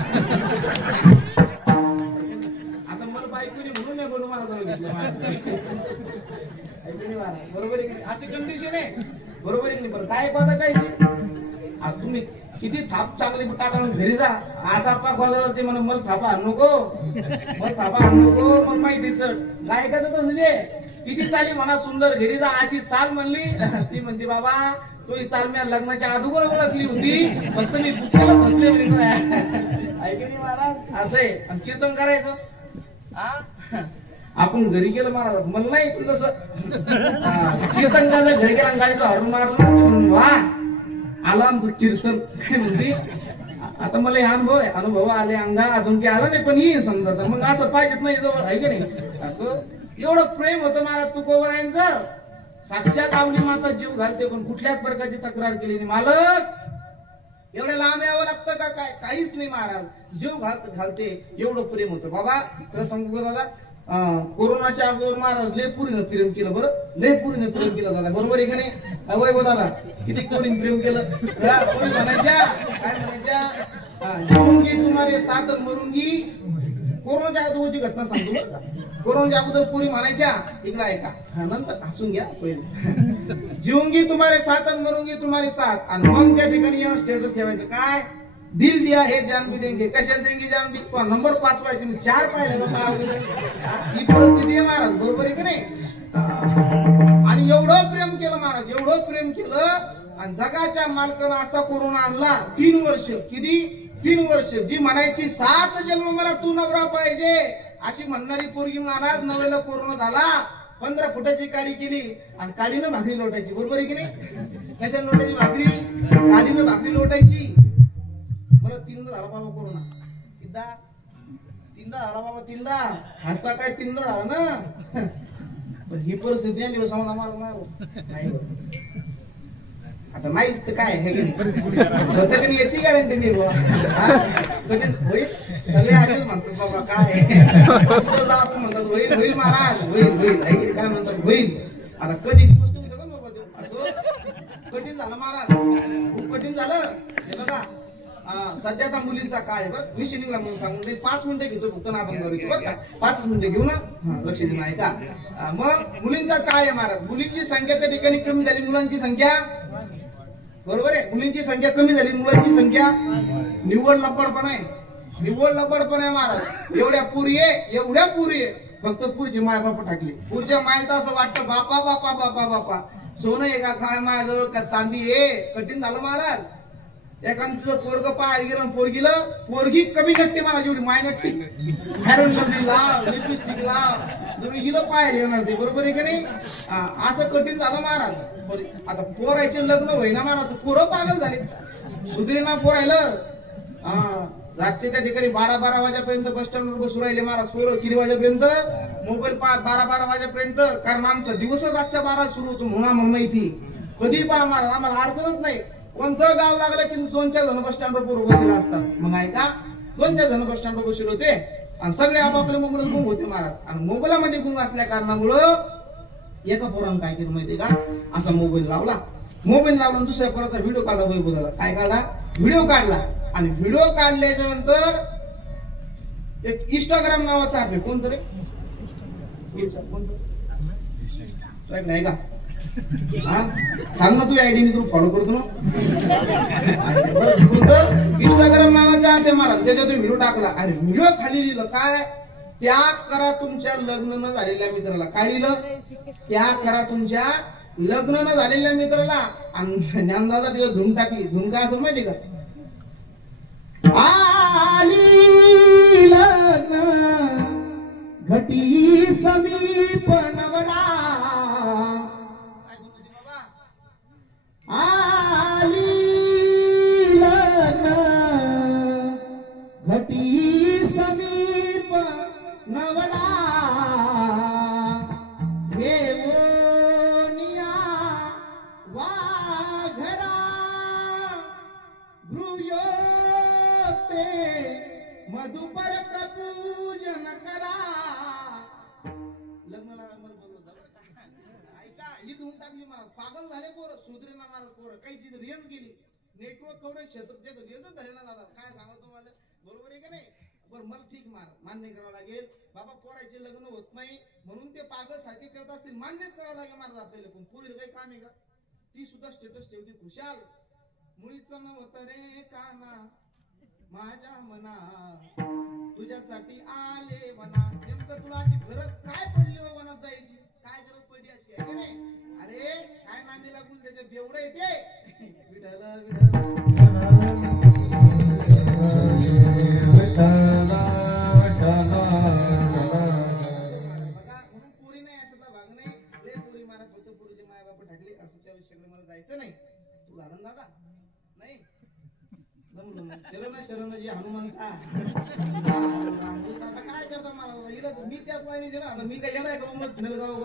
आता मला बायकोनी म्हणून नाही बनवून मला जाऊ घेतलं. बरोबर आहे, अशी कंडिशन आहे. बरोबर आहे नाही? बरं काय पता काय आज तुम्ही किती थाप चांगली टाका घरी जा. असा पाक वाजवला ते म्हणून मला थापा आणू नको, मला थापा आणू नको. मग माहितीच गायकाचं तसं जे किती चाली म्हणा सुंदर, घरी जा अशी चाल म्हणली. ती म्हणते बाबा तो ही चाल मी लग्नाच्या अगोदर ओळखली होती, फक्त मी बुक्याला फसले ऐक नाही महाराज. असं आहे. आणि कीर्तन करायचं आपण घरी गेलं महाराज मला नाही, पण तसं कीर्तन करायचं घरी गेला गाडीचं हॉर्न मारलं, वा आला आमचं कीर्तन. काय म्हणते आता मला हे अनुभव आले अंगा, अजून काही आला नाही पण येईल समजा. तर मग असं पाहिजेत नाही जवळ आहे की नाही? असं एवढं प्रेम होतं महाराज तुकोबरायांचं. साक्षात आपली माता जीव घालते पण कुठल्याच प्रकारची तक्रार केली नाही. मालक एवढं लांब यावं लागतं का? काय काहीच नाही महाराज, जीव घालते एवढं प्रेम होतं. बाबा तुला सांगू का दादा, कोरोनाच्या अगोदर महाराज लय पुरीनं प्रेम केलं. बरं लय पुरीनं प्रेम केलं दादा. बरोबर आहे का नाही? वय बो दादा किती पोरीनं प्रेम केलं. पोरी म्हणायच्या काय म्हणायच्या, जिऊंगी तुम्हारे साथ मरूंगी. कोरोनाच्या अगोदरची घटना सांगतो बरं का. कोरोनाच्या अगोदर पोरी म्हणायच्या, इकडे ऐका नंतर हसून घ्या पहिले, जिऊंगी तुम्हारे साथ मरूंगी तुम्हारे साथ. आणि मग त्या ठिकाणी स्टेटस ठेवायचं काय, दिल दिया हे जान भी देंगे. कशाला देंगे जान भी? नंबर 5 पाहिजे, तुम्ही 4 पाहिजे. ही परिस्थिती आहे महाराज. बरोबर आहे की नाही? आणि एवढं प्रेम केलं महाराज, एवढं प्रेम केलं. आणि जगाच्या मालकानं असा कोरोना आणला 3 वर्ष. किती? 3 वर्ष. जी म्हणायची 7 जन्म मला तू नवरा पाहिजे अशी म्हणणारी पोरगी महाराज 9वेला कोरोना झाला. 15 फुटाची काडी केली आणि काडीनं भाकरी लोटायची. बरोबर आहे की नाही? कशा लोटायची भाकरी? काडीनं भाकरी लोटायची. मला 3दा झाला बाबा कोरोना. तीनदा झाला बाबा, 3दा. हसता काय 3दा झाला ना. पण ही परिस्थिती आहे समजा नाही. आता नाहीच तर काय हे याची गॅरंटी नाही बाबा. होईल सगळे असेच म्हणतात बाबा काय आपण म्हणतात होईल होईल महाराज होईल होईल काय म्हणतात होईल. आता कधी गोष्ट होतं का बाबा असं कठीण झालं महाराज, खूप कठीण झालं. हे बघा सध्या आता मुलींचा काळ आहे. बरं विषय निघला म्हणून सांगून ते 5 मिनिटं घेतो फक्त ना आपण बरं का. 5 मिनिटं घेऊ ना, लक्ष देऊ नाही का. मग मुलींचा काळ आहे महाराज. मुलींची संख्या त्या ठिकाणी कमी झाली, मुलांची संख्या बरोबर आहे. मुलींची संख्या कमी झाली, मुलांची संख्या निव्वळ लपडपण आहे. निव्वळ लपडपण आहे महाराज. एवढ्या पुरी आहे फक्त पुरची माय बापा टाकली. पुरच्या मायला असं वाटतं बापा बापा बापा बापा सोनं आहे का काय माझ्याजवळ का चांदी आहे. कठीण झालं महाराज. एखादं पोरग पाहायला गेलं पोरगी कमी नटते मला जेवढी माय नटते. फॅरन लवली लाव, लिपस्टिक लाव, तुम्ही हिला पाहायला येणार ते. बरोबर आहे की नाही? असं कठीण झालं महाराज. आता पोरायचे लग्न होईना महाराज, पोरं पागल झाले. सुधरीना पोरायलं. रातचे त्या ठिकाणी 12-12 वाजेपर्यंत बस स्टँडवर बसू राहिले महाराज. पोरं किती वाजेपर्यंत मोबाईल पाहत 12-12 वाजेपर्यंत. कारण आमचा दिवसच रातच्या 12 सुरू होतो म्हणा मम्मा इथे. कधी पहा महाराज आम्हाला अडचणच नाही. कोणतं गाव लागलं की 2-4 जण बस स्टँडवर पोरं बसले असतात. मग ऐका 2-4 जण बस स्टँडवर बसले होते आणि सगळे आपापल्या मोबाईल गुंग होते महाराज. आणि मोबाईलमध्ये गुंग असल्या कारणामुळं एका पोरानं काय केलं माहितीये का, असा मोबाईल लावला आणि दुसऱ्या पोराचा व्हिडिओ काढला. वैभव काय काढला? व्हिडिओ काढला. आणि व्हिडिओ काढल्याच्या नंतर एक इंस्टाग्राम नावाचा ऍप आहे. कोणतं रे? नाही का हा सांग ना, तू आयडी मी तू फॉलो करतो ना. इंस्टाग्राम नावाचा ते महाराज त्याच्यावर व्हिडिओ टाकला. अरे व्हिडिओ खाली लिहिलं काय, त्याग करा तुमच्या लग्न न झालेल्या मित्राला. काय लिहिलं, त्याग करा तुमच्या लग्न न झालेल्या मित्राला. आणि ज्ञानदादा तिथं धूम टाकली. धूम काय असं माहिती का, आली लग्न घटी समीप नवरा. आली लग्न घटी समीप नवरा. घेऊनिया वाघरा गृह्योक्ते मधुपर पूजन करा. लग्नाला ऐका, ही धूम टाकली. पागल झाले पोरं, सुधरे ना महाराज पोरं. काही चीज रेंज गेली, नेटवर्क कव्हरेज क्षेत्र त्याचं रेंजच झाले ना दादा. काय सांगा तुम्हाला, बरोबर आहे का नाही. बरं मला ठीक मान्य करावं लागेल बाबा, पोराचे लग्न होत नाही म्हणून ते पागल सारखे करत असतील, मान्यच करावं लागेल महाराज आपल्याला. पण पोरीला काही काम आहे का, ती सुद्धा स्टेटस ठेवते खुशाल. मुळीच नव्हत रे काना माझ्या मना, तुझ्यासाठी आले वना. नेमकं तुला अशी गरज काय पडली हो वनात जायची, काय गरज पडली अशी आहे की नाही. अरे काय नांदी लागून त्याचे बेवडं येते. विठ्ठल म्हणून पुरी नाही अशातला भाग नाही. लय पुरी मारा फक्त पुरीचे माय बाप ठाकले असं त्या विषयाकडे मला जायचं नाही. तू झालं दादा नाही शरण जी हनुमान का आता काय करता मला मी त्याच माहिती दे ना. आता मी काय येणार का मग गाव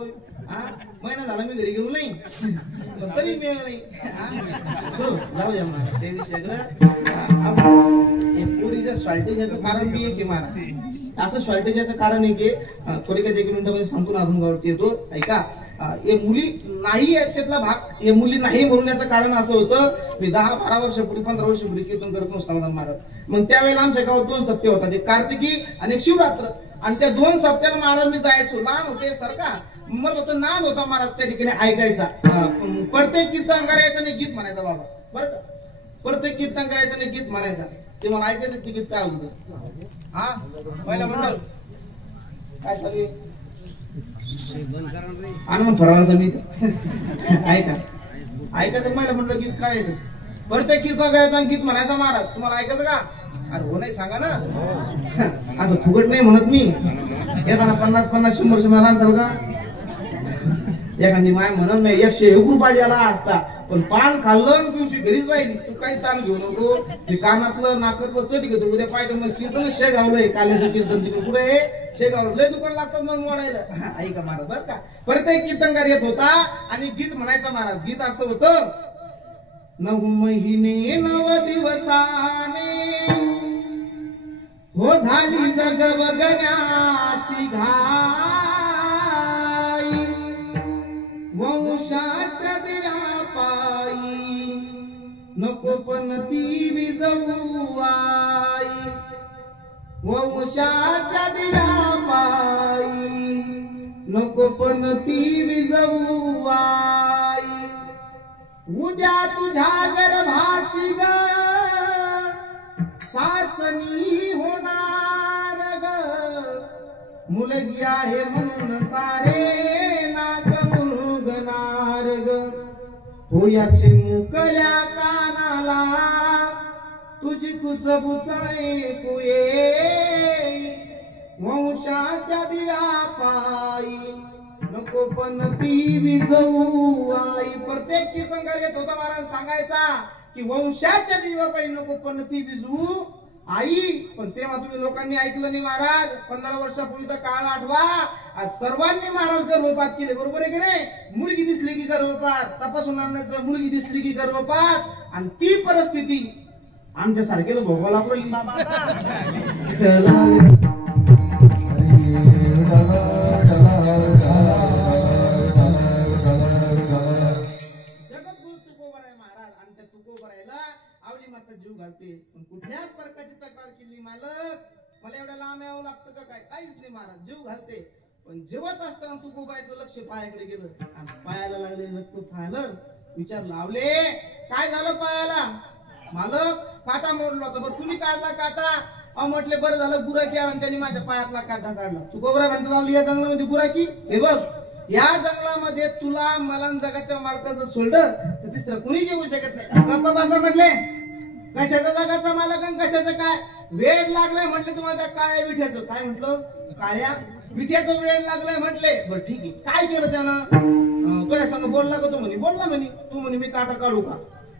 हा महिना झाला मी घरी गेलो नाही तरी मिळालं नाही. जाऊ द्या मला ते सगळं पुरीच्या शॉर्टेजचं कारण बी आहे की मला असं शॉर्टेजचं कारण आहे की थोडी काही 1 मिनिटामध्ये सांगतो ना आपण गावात येतो. ऐका, हे मुली नाही याच्यातला भाग, हे मुली नाही म्हणण्याचं कारण असं होतं. मी 10-12 वर्षापूर्वी 15 वर्षापूर्वी कीर्तन करत नव्हतो समाधान महाराज. मग त्यावेळेला आमच्या गावात 2 सप्ते होतात, एक कार्तिकी आणि एक शिवरात्र. आणि त्या 2 सप्त्याला महाराज मी जायचो. लहान होते सारखा मग होतं, नाद होता महाराज त्या ठिकाणी ऐकायचा. प्रत्येक कीर्तन करायचं नाही गीत म्हणायचा बाबा, बरं का. प्रत्येक कीर्तन करायचं नाही गीत म्हणायचा. ते मला ऐकायचं ते गीत काय होतं. हा पहिला मंडळ काय चालू आनंद फराळाचा मी ऐका ऐकायचं महिला मंडळ गीत काय येतं. प्रत्येक कीर्तन करायचं आणि गीत म्हणायचा महाराज. तुम्हाला ऐकायचं का. अरे हो नाही सांगा ना, असं फुकट नाही म्हणत मी. येताना 50-50 100 मला असाल का. एखादी माय म्हणत नाही 101 रुपये आला असता, पण पान खाल्लं तुझी घरीच राहिली. तू काही ताण घेऊ नको. ते कानातलं नाकातलं चटी घेतो उद्या पाहिजे. मग कीर्तन शेगावलंय, काल्याचं कीर्तन तिकडे कुठे आहे शेगावलं. लय दुकान लागतात मग मोडायला. ऐका महाराज बरं का. परत एक कीर्तनकार येत होता आणि गीत म्हणायचं महाराज. गीत असं होतं, 9 महिने 9 दिवसाने हो झाली जग बघण्याची घाई, वंशाच्या दिव्या पायी नको पण ती विजवू आई. वंशाच्या दिव्या पायी नको पण ती विजवू आई. उद्या तुझ्या गर्भाची ग चाचणी होणार ग. मुलगी आहे म्हणून सारे नाक मुलगणार ग. होयाचे मुकल्या कानाला तुझी कुचबुच ऐकू येई. वंशाच्या दिव्या पायी नको पण ती विजवू आई. प्रत्येक कीर्तनकार येत होता महाराज सांगायचा की वंशाच्या दिव्या पायी नको पण ती विजवू आई. पण तेव्हा तुम्ही लोकांनी ऐकलं नाही महाराज. 15 वर्षापूर्वीचा काळ आठवा. आज सर्वांनी महाराज गर्भपात केले, बरोबर आहे की नाही. मुलगी दिसली की गर्भपात, तपासून आणण्याचं. मुलगी दिसली की गर्भपात. आणि ती परिस्थिती आमच्या सारखेला भोगावं लागलं बाबा. जगद्गुरु तुकोबर आहे महाराज. आणि त्या तुकोबरायला आवली माता जीव घालते. पण कुठल्याच प्रकारची तक्रार केली मालक मला एवढ्या लांब यावं लागतं का काय, काहीच नाही महाराज. जीव घालते. पण जेवत असताना तुकोबरायचं लक्ष पायाकडे गेलं आणि पायाला लागले रक्त पाहिलं. विचार लावले, काय झालं पायाला? मालक, काटा मोडला होता. बरं तुम्ही काढला काटा? अहो म्हटले बरं झालं गुराखी आला आणि त्यांनी माझ्या पायातला काटा काढला. तुकोबरा म्हणतात लावली या जंगलामध्ये गुराखी? हे बघ, या जंगलामध्ये तुला मला जगाच्या मालकाचं सोडलं तर तिसरं कुणी जेवू शकत नाही. गप्पा बसा म्हटले. कशाचा जगाचा मालक आणि कशाचं काय? वेळ लागलाय म्हटले तुम्हाला त्या काळ्या विठ्याचं. काय म्हटलं? काळ्या विठ्याचं वेळ लागलाय म्हटले. बरं ठीक आहे, काय केलं त्यानं? तुझ्या संग बोलला का? तो म्हणे बोलला म्हणे. तू म्हणे मी काटा काढू का?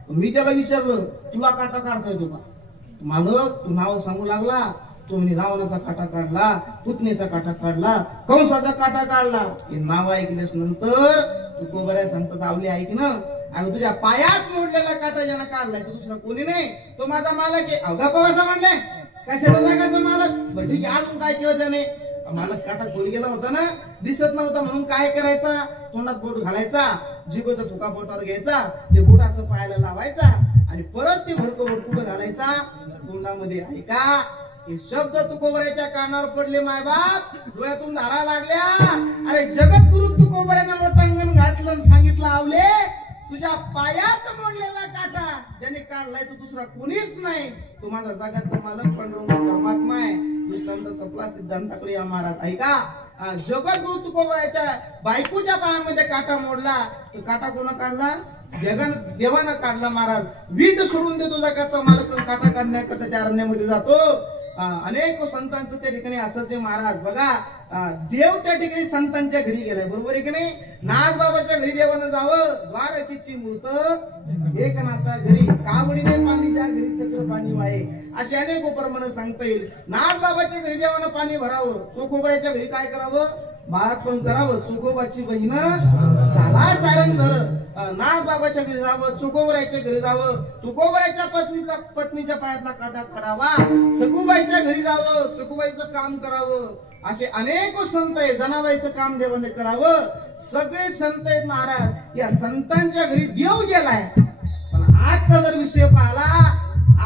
मी त्याला विचारलं तुला काटा काढता येतो का? मालक तू नाव सांगू लागला. तो म्हणे रावणाचा काटा काढला, पुतणेचा काटा काढला, कंसाचा काटा काढला. हे नाव ऐकल्यास नंतर तुकोबऱ्या सांगतात आवली ऐक ना, अगं तुझ्या पायात मोडलेला काटा ज्यानं काढलाय तो दुसरा कोणी नाही, तो माझा मालक आहे. अवघा पवासा म्हणले कशाचा जगाचा मालक? बरं ठीक आहे, अजून काय केलं त्याने? मालक काटा खोल गेला होता ना, दिसत नव्हता म्हणून काय करायचा? तोंडात बोट घालायचा, जिभेचा तुका बोटावर घ्यायचा, ते बोट असं पायाला लावायचा आणि परत ते भरकं बोट कुठं घालायचा? तोंडामध्ये. ऐका, हे शब्द तुकोबऱ्याच्या कानावर पडले मायबाप, डोळ्यातून धारा लागल्या. अरे जगद्गुरु तुकोबऱ्यानं लोटांगण घातलं आणि सांगितलं आवले तुझ्या पायात मोडलेला काटा ज्याने काढलाय तो दुसरा कोणीच नाही, तो माझा जगाचा मालक पांडुरंग परमात्मा आहे. दृष्टांत सपला सिद्धांताकडे या महाराज. ऐका, जगद्गुरु तुकोबऱ्याच्या बायकोच्या पायामध्ये काटा मोडला. तो काटा कोण काढला? देवानं काढला महाराज. वीट सोडून देतो जगाचा मालक, काटा काढण्याकरता त्या अरण्यामध्ये जातो. अनेक संतांचं त्या ठिकाणी असंच महाराज. बघा, देव त्या ठिकाणी संतांच्या घरी गेलाय, बरोबर आहे की नाही? नाथ बाबाच्या घरी देवानं जावं, द्वारकीची मूर्त एकनाथा घरी, कावडीने पाणी ज्या घरी चक्र पाणी वाहे, असे अनेक प्रमाण सांगता येईल. नाथ बाबाच्या घरी देवानं पाणी भरावं, चोखोबऱ्याच्या घरी काय करावं? बाळपण करावं. चोखोबाची बहीण झाला सारंग धर. नाथ बाबाच्या घरी जावं, चोखोबऱ्याच्या घरी जावं, तुकोबऱ्याच्या पत्नीच्या पायातला काटा काढावा, सखुबाईच्या घरी जावं, सखुबाईचं काम करावं. असे अनेक संत आहेत, जनाबाईचं काम देवाने करावं. सगळे संत आहेत महाराज. या संतांच्या घरी देव गेलाय. पण आजचा जर विषय पाहिला,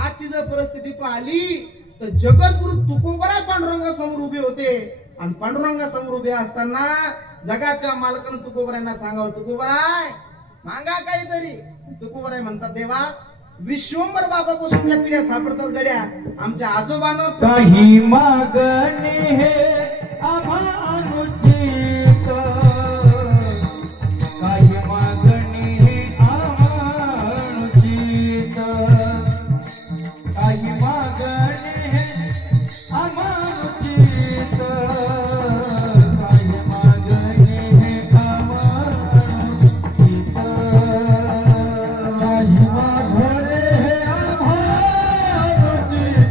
आजची जर परिस्थिती पाहिली तर जगद्गुरु तुकोबरा पांडुरंगासमोर उभे होते आणि पांडुरंगासमोर उभे असताना जगाच्या मालकानं तुकोबऱ्यांना सांगावं, तुकोबराय मागा काहीतरी. तुकोबराय म्हणतात देवा, विश्वंभर बाबापासूनच्या पिढ्या सापडतात गड्या, आमच्या आजोबानं काही मागणे हे आम्हानुचित, काही मागणे हे आम्हानुचित, काही मागणे हे आम्हानुचित, काही मागणे हे आम्हानुचित, काही मागणे हे आम्हानुचित, काही मागणे हे आम्हानुचित,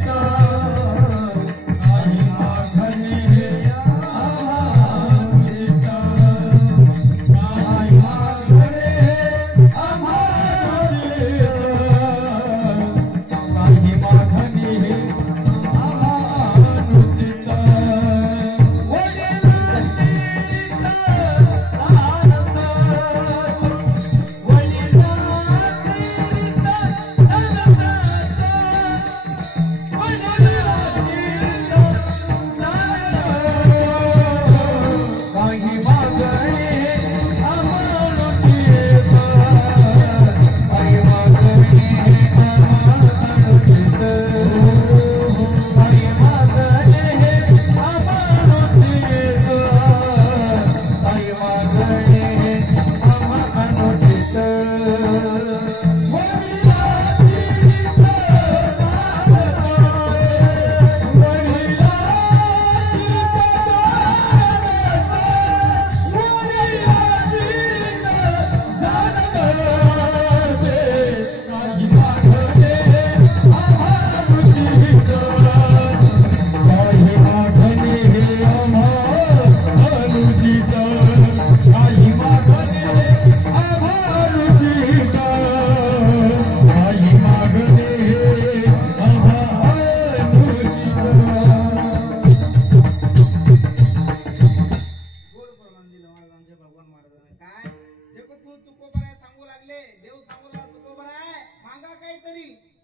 काही मागणे हे आम्हानुचित, काही मागणे हे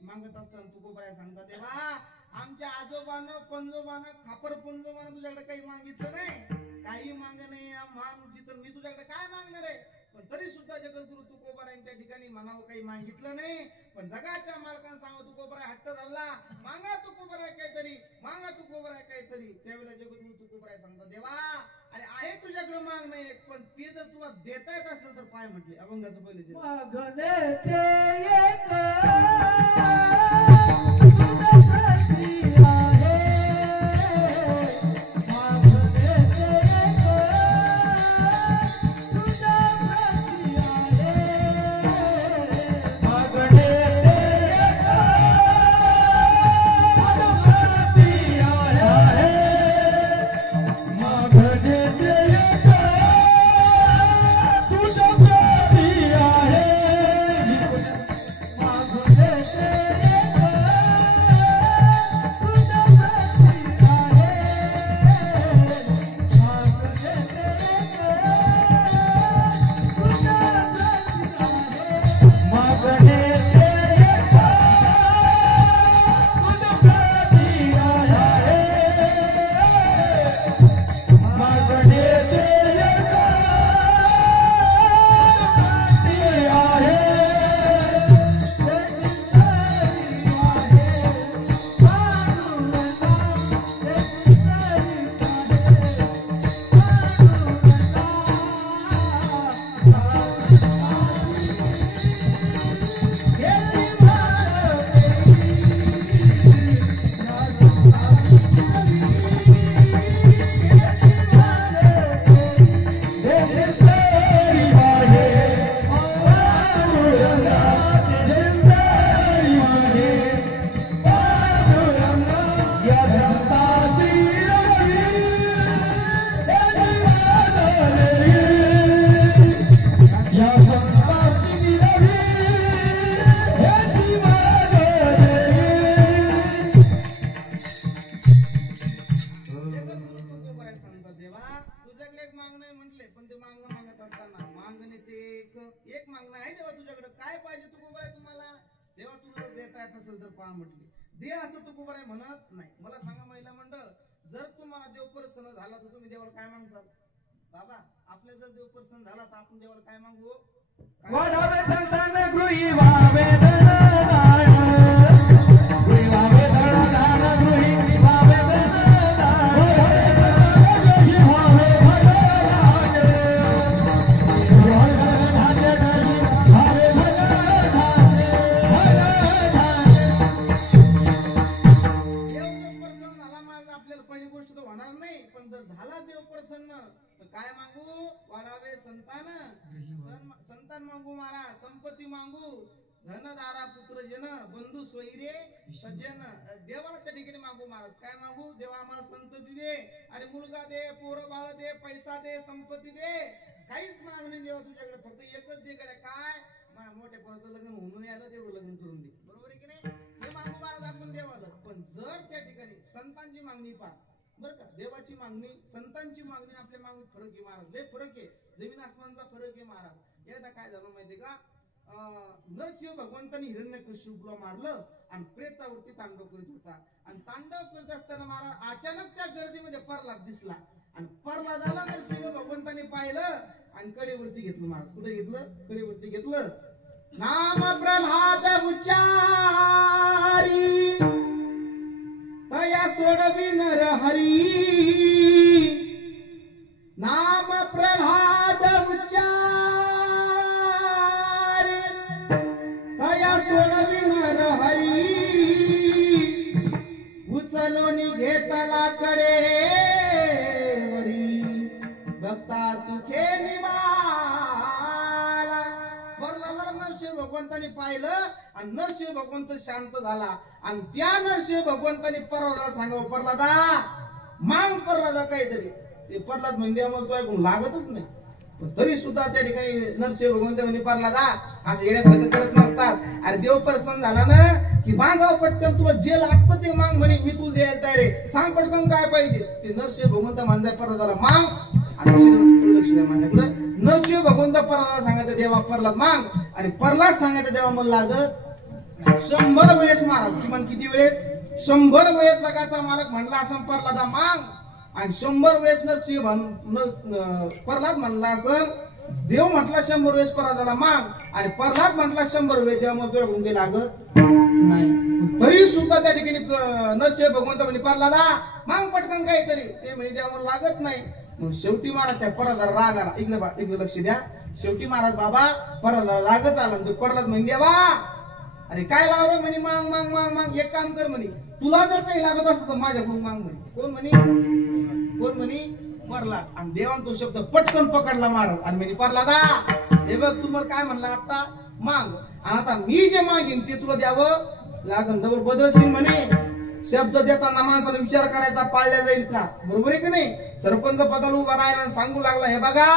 मागत असताना तुकोबराय सांगतात तेव्हा आमच्या आजोबानं पंजोबानं खापर पंजोबानं तुझ्याकडे काही मागितलं नाही, काही माग मान तर मी तुझ्याकडे काय मागणार आहे. पण तरी सुद्धा जगद्गुरु तुकोबाराय त्या ठिकाणी म्हणावं काही मागितलं नाही. पण जगाच्या मालकांना सांगू तुकोबाराय हट्ट धरला, मागा तुकोबाराय काहीतरी, मागा तुकोबाराय काहीतरी. त्यावेळेला जगद्गुरु तुकोबाराय सांगतात देवा अरे आहे तुझ्याकडे माग नाही पण ते जर तुला देता येत असेल तर पाय म्हटले अभंगाचं पहिले मागणे ते एक दे असं तुकोबाराय म्हणत नाही. मला सांगा महिला मंडळ जर तुम्हाला देव प्रसन्न झाला तर तुम्ही देवाला काय मागसाल बाबा. आपल्या जर देव प्रसन्न झाला तर आपण देवाला काय मागू. वाढावे संतान गृही व्हावे धनदाय, गृही व्हावे धनदान, गृही व्हावे धनदाय, गृही व्हावे धनदाय, आपल्याला पहिली गोष्ट तर होणार नाही. पण जर झाला देव प्रसन्न तर काय मागू. वाढावे संतान, संतान मागू महाराज, संपत्ती मागू, धनदारा पुत्र जन, बंधू स्वैरे सज्जन. देवाला त्या ठिकाणी मागू महाराज. काय मागू. देवा आम्हाला संतती दे, अरे मुलगा दे, पोरं बाळ दे, पैसा दे, संपत्ती दे. काहीच मागणी देवा तुझ्याकडे फक्त एकच दे कडे काय मोठ्या पोराचं लग्न होऊन यायला तेवढं लग्न करून दे. बरोबर आहे की नाही. हे मागू महाराज आपण देवाला. पण जर त्या ठिकाणी संतांची मागणी पहा बरं का. देवाची मागणी संतांची मागणी आपल्या मागणी फरक आहे महाराज. लय फरक आहे, जमीन आसमानचा फरक आहे महाराज. एकदा काय झालं माहितीये का. नरसिंह भगवंतांनी हिरण्यकश्यपूला मारलं आणि प्रेतावरती तांडव करीत होता. आणि तांडव करीत असताना महाराज अचानक त्या गर्दीमध्ये प्रल्हाद दिसला. आणि प्रल्हादाला नरसिंह भगवंतांनी पाहिलं आणि कडेवरती घेतलं महाराज. कुठे घेतलं. कडेवरती घेतलं. नाम प्रल्हाद उच्चारी तया सोडवी नर हरी. नाम प्रल्हाद उच्चारी तया सोडवी नर हरी. उचलोनी घेतला कडे वरी भक्ता सुखे निवाला. प्रल्हादाला नरसिंह भगवंतांनी पाहिलं आणि नरसिंह भगवंत शांत झाला. आणि त्या नरसिंह भगवंतांनी प्रल्हादाला सांगावं प्रल्हादा मांग प्रल्हादा काहीतरी. ते प्रल्हाद म्हणजे मग तो ऐकून लागतच नाही. पण तरी सुद्धा त्या ठिकाणी नरसिंह भगवंत म्हणजे प्रल्हादा असं येण्यासारखं करत नसतात. अरे देव प्रसन्न झाला ना की मागाव पटकन तुला जे लागतं ते मांग म्हणे मी तुला द्यायला तयार आहे. सांग पटकन काय पाहिजे ते. नरसिंह भगवंत म्हणताय प्रल्हादाला मांग. लक्ष द्या माझ्याकडे. नरसिंह भगवंत प्रल्हादाला सांगायचं देवा प्रल्हाद मांग. आणि प्रल्हाद सांगायचं देवा मला लागत 100 वेळेस महाराज. किमान किती वेळेस. 100 वेळेस जगाचा मालक म्हणला असं प्रल्हादा मांग. आणि 100 वेळेस नरसिंह प्रल्हाद म्हणला असं देव म्हटला 100 वेळेस प्रल्हादाला माग आणि प्रल्हाद म्हटला 100 वेळेस देव मग तुझ्या गुंगे लागत नाही. तरी सुद्धा त्या ठिकाणी नरसिंह भगवंत म्हणे प्रल्हादा माग पटकन काहीतरी. ते म्हणे देव लागत नाही. मग शेवटी महाराज त्या प्रल्हादाला राग आला. इकडे लक्ष द्या. शेवटी महाराज बाबा प्रल्हादाला रागच आला. तो प्रल्हाद म्हणे देवा अरे काय लावलं म्हणे मांग मांग मांग मांग. एक काम कर म्हणे तुला जर काही लागत असत तर माझ्याकडून मांग म्हणे. कोण म्हणे प्रल्हाद. आणि देवान तो शब्द पटकन पकडला महाराज आणि म्हणे प्रल्हादा हे बघ तुम्हाला काय म्हणला आता मांग आणि आता मी जे मागीन ते तुला द्यावं लागन. जवळ बदलशील म्हणे. शब्द देताना माणसाला विचार करायचा पाळल्या जाईल का. बरोबर आहे की नाही. सरपंच पदाला उभा राहिला आणि सांगू लागला हे बघा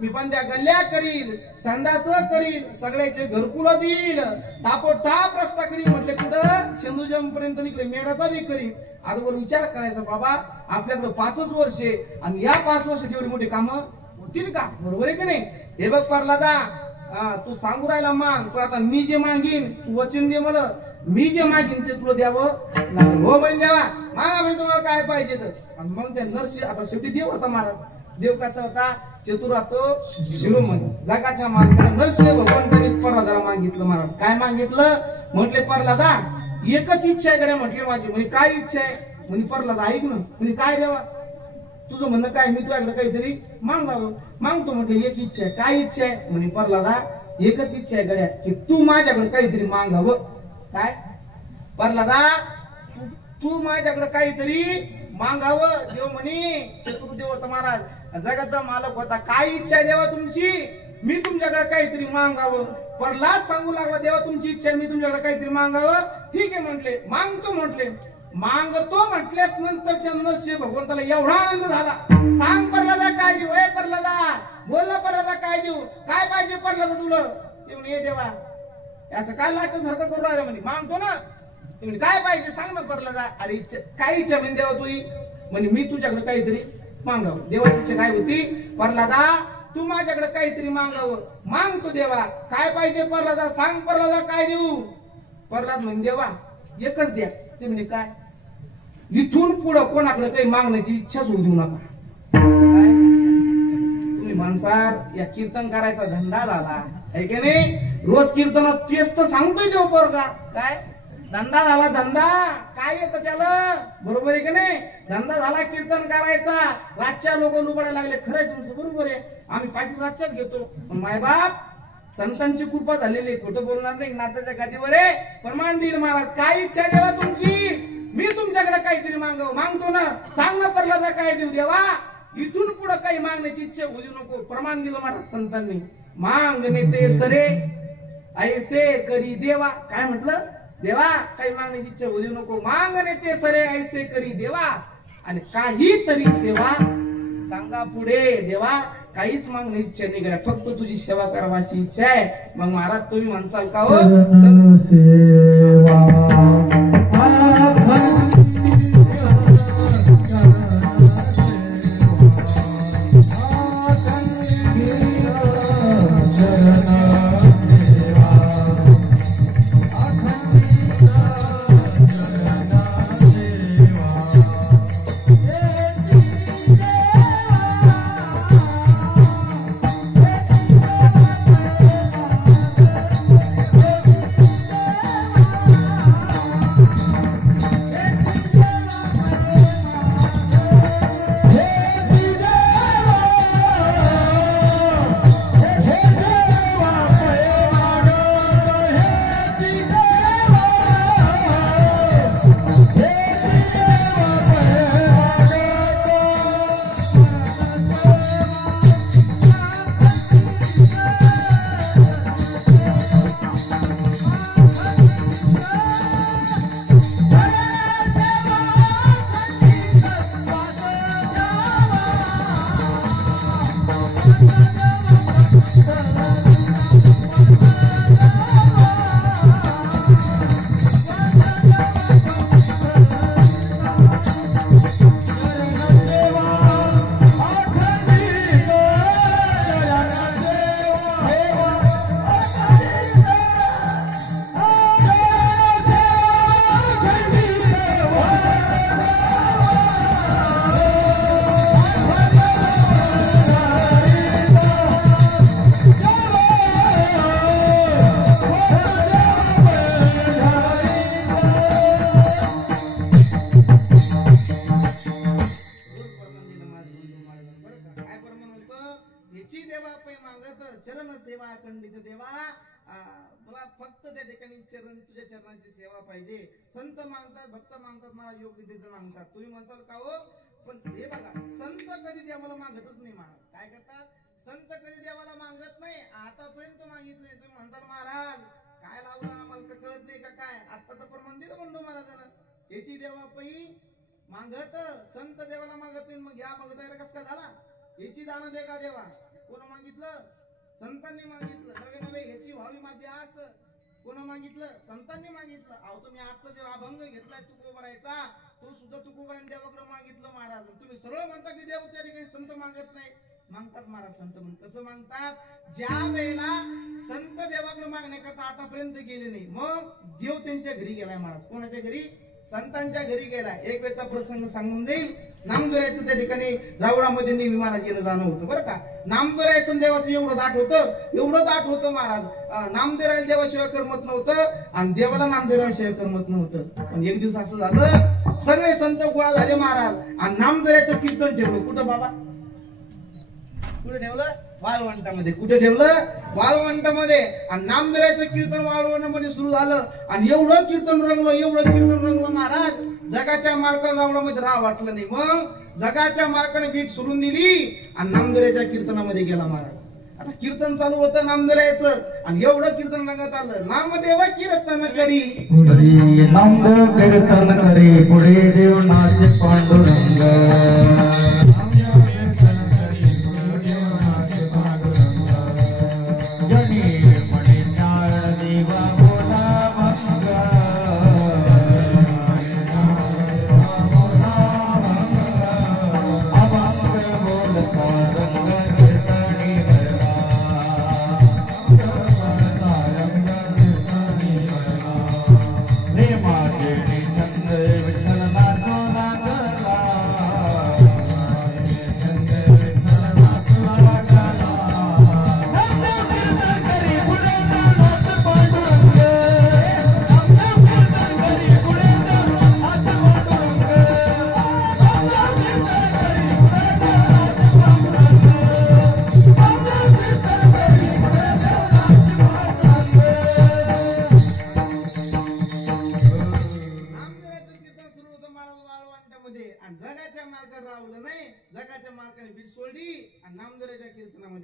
मी पण त्या गल्ल्या करील संडास करील सगळ्याचे घरकुल देईल तापोटाप रस्ता करील म्हटले कुठं शेंदूजम पर्यंत इकडे मेराचा बी करील. आजवर विचार करायचा बाबा आपल्याकडे 5च वर्ष आणि या 5 वर्षात एवढी मोठी कामं होतील का. बरोबर आहे की नाही. हे बघ प्रल्हादा तू सांगू राहिला मांग पण आता मी जे मागीन तू वचन दे मला मी जे मागीन ते तुला द्यावं लागेल. हो म्हणे देवा मागा म्हणजे तुम्हाला काय पाहिजे तर. मग त्या नरसिंह आता शेवटी देव होता महाराज. देव कसा होता चतुर होतो शिरोमणी जगाच्या मालकाला नरसिंह भगवंतांनी प्रल्हादाला मागितलं महाराज. काय मागितलं म्हटले प्रल्हादा एकच इच्छा आहे गड्या म्हटली माझी. म्हणजे काय इच्छा आहे म्हणे प्रल्हादा ऐक ना म्हणजे काय देवा तुझं म्हणणं काय मी तुझ्याकडे काहीतरी मागावं. मागतो म्हटलं एक इच्छा आहे. काय इच्छा आहे म्हणे प्रल्हादा एकच इच्छा आहे गड्या की तू माझ्याकडे काहीतरी मागावं. काय प्रल्हादा तू माझ्याकडे काहीतरी मागावं. देव म्हणे चतुर्देव होता महाराज जगाचा मालक होता. काय इच्छा आहे देवा तुमची मी तुमच्याकडे काहीतरी मागावं. प्रल्हाद सांगू लागला देवा तुमची इच्छा आहे मी तुमच्याकडे काहीतरी मागावं. ठीक आहे म्हटले मागतो म्हटले. मागतो म्हटल्यास नंतर नरसिंह भगवंताला एवढा आनंद झाला. सांग प्रल्हादा काय देऊ. ए प्रल्हादा बोल ना प्रल्हादा काय देऊ काय पाहिजे प्रल्हादा तुला. ते म्हणे देवा असं काय लाचासारखं करू राहिलं म्हणे मागतो ना. ते म्हणे काय पाहिजे सांग ना प्रल्हादा. अरे इच्छा काय इच्छा म्हणे देवा तू म्हणे मी तुझ्याकडे काहीतरी मागावं. देवाची इच्छा काय होती प्रल्हादा तू माझ्याकडे काहीतरी मागावं. मागतो देवा काय पाहिजे प्रल्हादा सांग प्रल्हादा काय देऊ. प्रल्हाद म्हणे देवा एकच द्या. ते म्हणे काय इथून पुढं कोणाकडे काही मागण्याची इच्छाच होऊ देऊ नका. तुम्ही माणसात या कीर्तन करायचा धंदा झाला आहे की नाही. रोज कीर्तनात तेच तर सांगतोय देव पोरगा. काय धंदा झाला धंदा काय येतं त्याला. बरोबर आहे की नाही. धंदा झाला कीर्तन करायचा. रातच्या लोक लुबडायला लागले. खरंय तुमचं बरोबर आहे. आम्ही पाठी रातच्याच घेतो पण मायबाप संतांची कृपा झालेली खोटं बोलणार नाही. नात्याच्या गादीवर आहे प्रमाण देईल महाराज. काय इच्छा देवा तुमची मी तुमच्याकडे काहीतरी मागावं. मागतो ना सांग ना प्रल्हादा काय देऊ देवा. इथून पुढे काही मागण्याची इच्छा होऊ देऊ नको. प्रमाण दिलं महाराज संतांनी. मागणे ते सरे ऐसे करी देवा. काय म्हटलं देवा काही मागण्याची इच्छा होऊ देऊ नको. मागणे ते सरे ऐसे करी देवा आणि काहीतरी सेवा सांगा पुढे देवा. काहीच मागण्याची इच्छा नाही करा फक्त तुझी सेवा करावाची इच्छा आहे. मग महाराज तुम्ही म्हणसाल का हो पै मागत चरण सेवा खंडित देवा. मला फक्त त्या ठिकाणी तुझ्या चरणाची सेवा पाहिजे. संत मागतात, भक्त मागतात, मला योग्यतेचं मागतात. तुम्ही म्हणसाल का हो, पण हे बघा, संत कधी देवाला मागतच नाही. महाराज काय करतात, संत कधी देवाला मागत नाही, आतापर्यंत मागितले. तुम्ही म्हणसाल महाराज काय लावलं आम्हाला कळत नाही का काय. आता तर प्रमाण दिलं म्हणतो महाराजांना, याची देवा पै मागत संत देवाला मागत नाही. मग या मागतायला कस काय झाला. याची दान दे का देवा. कोण मागितलं, संतांनी मागितलं. नवे नवे ह्याची व्हावी माझी आस. कोण मागितलं, संतांनी मागितलं. अहो तुम्ही आजचा जे अभंग घेतलाय तुकोबरायचा, तो सुद्धा तुकोबरायने देवाकडे मागितलं महाराज. तुम्ही सरळ म्हणता की देव त्या ठिकाणी संत मागत नाही. मागतात महाराज संत. म्हणून कसं मागतात, ज्या वेळेला संत देवाकडे मागण्याकरता आतापर्यंत गेले नाही, मग देव त्यांच्या घरी गेलाय महाराज. कोणाच्या घरी, संतांच्या घरी गेलाय. एक वेळचा प्रसंग सांगून देईल. नामदोऱ्याचं त्या ठिकाणी रावणामध्ये नेहमी महाराज गेलं जाणं होतं बरं का. नामदोऱ्याचं देवाचं एवढं दाट होतं महाराज. नामदेवाला देवाशिवाय करमत नव्हतं आणि देवाला नामदेवाशिवाय करमत नव्हतं. पण एक दिवस असं झालं, सगळे संत गोळा झाले महाराज आणि नामदेवाचं कीर्तन ठेवलं. कुठं बाबा, कुठे ठेवलं, वाळवंटामध्ये. कुठे ठेवलं, वाळवंटामध्ये. आणि नामदेवाचं कीर्तन वाळवंटामध्ये सुरू झालं आणि एवढं कीर्तन रंगलं महाराज, जगाच्या मार्गाने रावणामध्ये राह वाटलं नाही. मग जगाच्या मार्गाने बीट सोडून दिली आणि नामदेवाच्या कीर्तनामध्ये गेला महाराज. आता कीर्तन चालू होतं नामदेवाचं आणि एवढं कीर्तन रंगात आलं, नामदेवा कीर्तन करी, नामदेव कीर्तन करी, पुढे देव नाच पांडुरंग.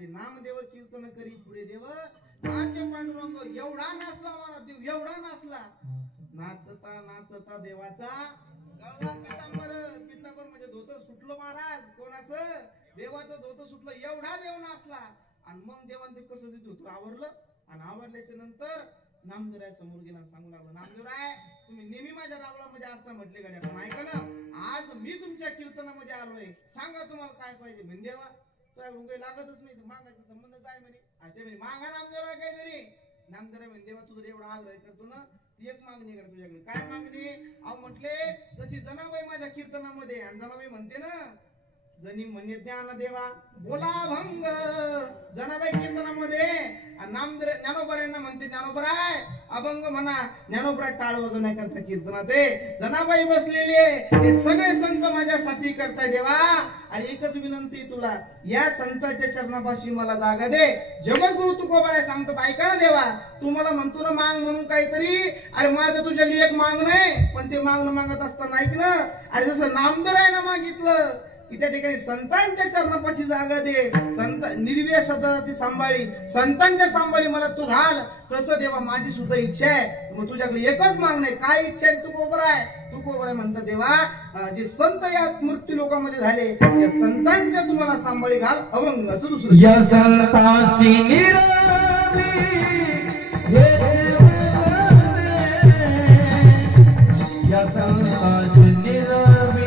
नामदेव कीर्तन करी, पुढे देव नाचे पांडुरंग. एवढा नाचला महाराज देव, एवढा नाचला. नाचता नाचता देवाचा गळा पितांबर म्हणजे धोतर सुटलं महाराज. कोणाचं, देवाचं धोतर सुटलं. एवढा देव नाचला. आणि मग देवाने कसं ते धोतर आवरलं आणि आवरल्याच्या नंतर नामदेवराय समोर गेला, सांगू लागला, नामदेवराय तुम्ही नेहमी माझ्या रावणामध्ये असता म्हटले गड्या, पण ऐका ना, आज मी तुमच्या कीर्तनामध्ये आलोय, सांगा तुम्हाला काय पाहिजे. म्हणजे देवा तुझ्या काही लागतच नाही, मागायचा संबंध काय म्हणे. ते म्हणे मागा नामदेवराय काहीतरी. नामदेवराय म्हणे देवा तुझं एवढा आग्रह करतो ना, ती एक मागणी आहे तुझ्याकडे. काय मागणी. अहो म्हटले जशी जनाबाई माझ्या कीर्तनामध्ये, आणि जनाबाई म्हणते ना, जनी म्हणे ज्ञान देवा बोला भंग. जनाबाई कीर्तनामध्ये नामदेव ज्ञानोबरायांना म्हणते ज्ञानोबराय अभंग म्हणा. ज्ञानोबराय टाळ वाजवण्याकरता कीर्तनात जनाबाई बसलेली आहे. ते सगळे संत माझ्यासाठी करताय देवा. आणि एकच विनंती तुला, या संतांच्या चरणापाशी मला जागा दे. जगद्गुरु तुकोबाराय सांगतात, ऐका ना देवा, तू मला म्हणतो ना मांग म्हणून काहीतरी. अरे माझं तुझ्याकडे एक मागणं आहे, पण ते मागणं मागत असताना ऐक ना, अरे जसं नामदेवरायनं मागितलं की त्या ठिकाणी संतांच्या चरणापाशी जागा दे. संत निर्व्य शब्दाची सांभाळी, संतांच्या सांभाळी मला तू घाल. तसं देवा माझी सुद्धा इच्छा आहे. मग तुझ्याकडे एकच मागणं आहे. काय इच्छा आहे तुकोबराय. तुकोबराय म्हणतात देवा, जे संत या मृत्यू लोकांमध्ये झाले त्या संतांच्या तुम्हाला सांभाळी घाल. अभंगाचं दुसरं, या संतांशी निरावी या संतांशी निरावी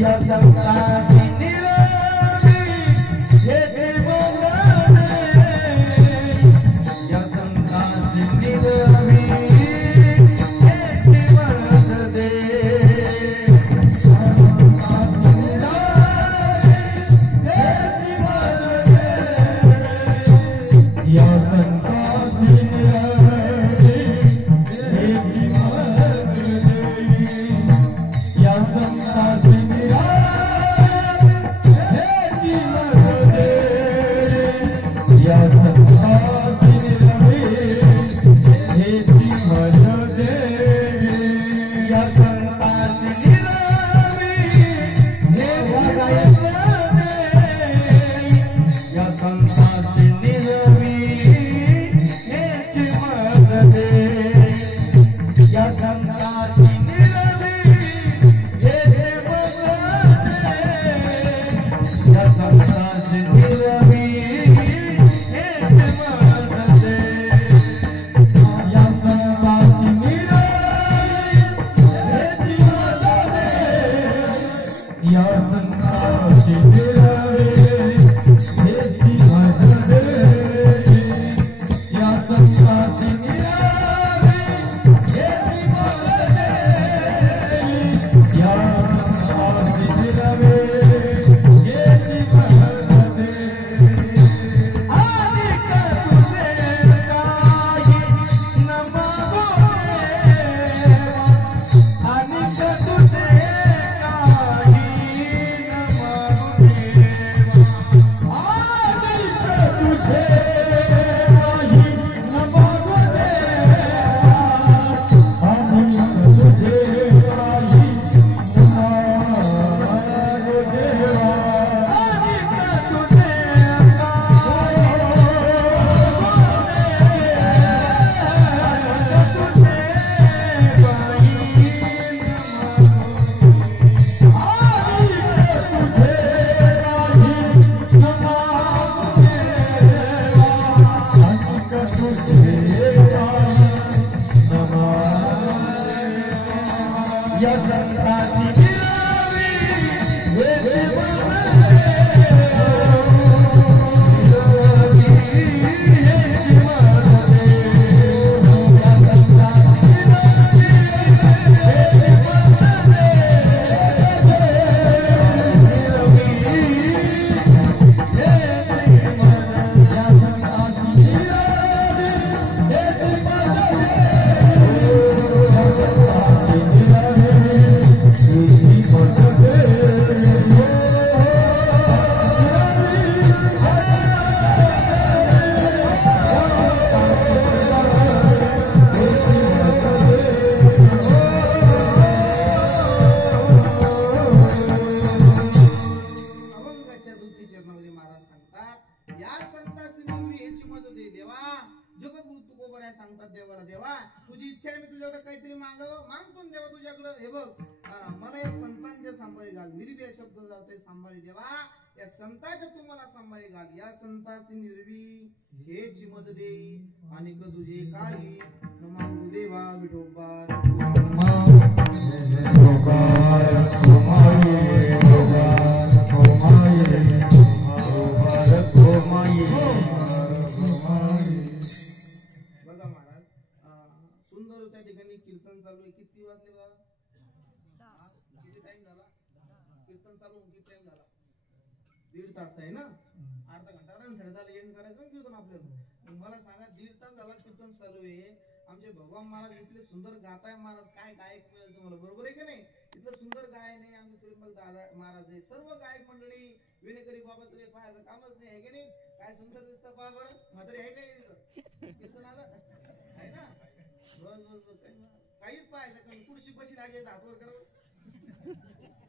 या संतांशी निरावी हे बोलणे या संतांशी निरावी हे बोलणे या संतांशी निरावी या संतांशी निरावी सांगतात देवाला, देवा तुझी इच्छा आहे मी तुझ्याकडे काहीतरी मागावं, मागतो देवा तुझ्याकडे. हे बघ मला या संतांच्या सांभाळी घाल, निर्वी शब्द जाते सांभाळी देवा, या संतांच्या तुम्हाला सांभाळी घाल, या संताची निर्वी हे चिमत दे आणि तुझे काही मागू देवा विठोबा. सुंदर त्या ठिकाणी कीर्तन चालू आहे. किती वाजले बाबा? किती टाइम झाला? कीर्तन चालू किती टाइम झाला? 1.5 तास आहे ना, अर्धा घंटा साडे 10ला एंड करायचं कीर्तन आपल्याला. मला सांगा 1.5 तास झाला कीर्तन चालू आहे. आमचे भगवान महाराज इतले सुंदर गाताय महाराज, काय गायक मिळेल तुम्हाला, बरोबर आहे का नाही? इतलं सुंदर गायन आहे आमचे तिरुमल दादा महाराज आहे. सर्व गायक मंडळी विनेकरी बाबा तुझे पाहायचं कामच नाही आहे की नाही? काय सुंदर दिसतं पहा बरं, म्हातारी आहे काय कीर्तन आलं आहे ना? बस बस बस काहीच पाहायचं का? खुर्शी बशी लागेल हातवर करा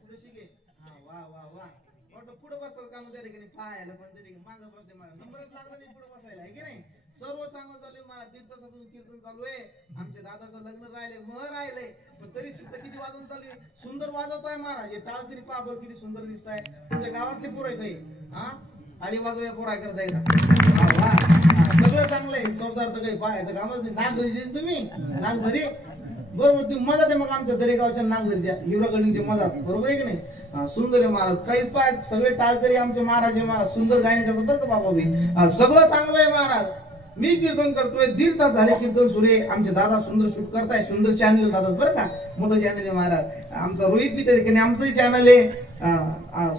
खुर्शी घे. हा वा वा वा, वाटतं पुढे बसतात काम त्या ठिकाणी पाहायला, पण त्या ठिकाणी मागं बसते मला नंबरच लागला नाही पुढे बसायला, आहे की नाही? सर्व चांगलं चालू आहे मला. 1.5 तासापासून कीर्तन चालू आहे. आमच्या दादाचं लग्न राहिले, मग राहिलंय, पण तरी सुद्धा किती वाजवून चालू आहे, सुंदर वाजवतोय महाराज. हे टाळ किती पहा बरं, किती सुंदर दिसत आहे. तुमच्या गावातले पोरं आहे काही हा आडी वाजवया पोरा करता येतात. सगळं चांगलं आहे, चौदार तर काही पाहायचं कामच नाही. नागझरी तुम्ही नागझरी बरोबर, तुम्ही मदत आहे मग आमच्या दरेगावच्या नागझरीच्या हिवरागडींच्या मदत, बरोबर आहे की नाही? सुंदर आहे महाराज, काहीच पाय सगळे टाळकरी आमचे महाराज आहे महाराज, सुंदर गायन करतात बरं का बाबा मी. सगळं चांगलं आहे महाराज. मी कीर्तन करतोय, 1.5 तास झाले कीर्तन सुरू आहे. आमचे दादा सुंदर शूट करताय, सुंदर चॅनल दादा बरं का, मोठं चॅनल आहे महाराज. आमचा रोहित बी तरी आमचंही चॅनल आहे,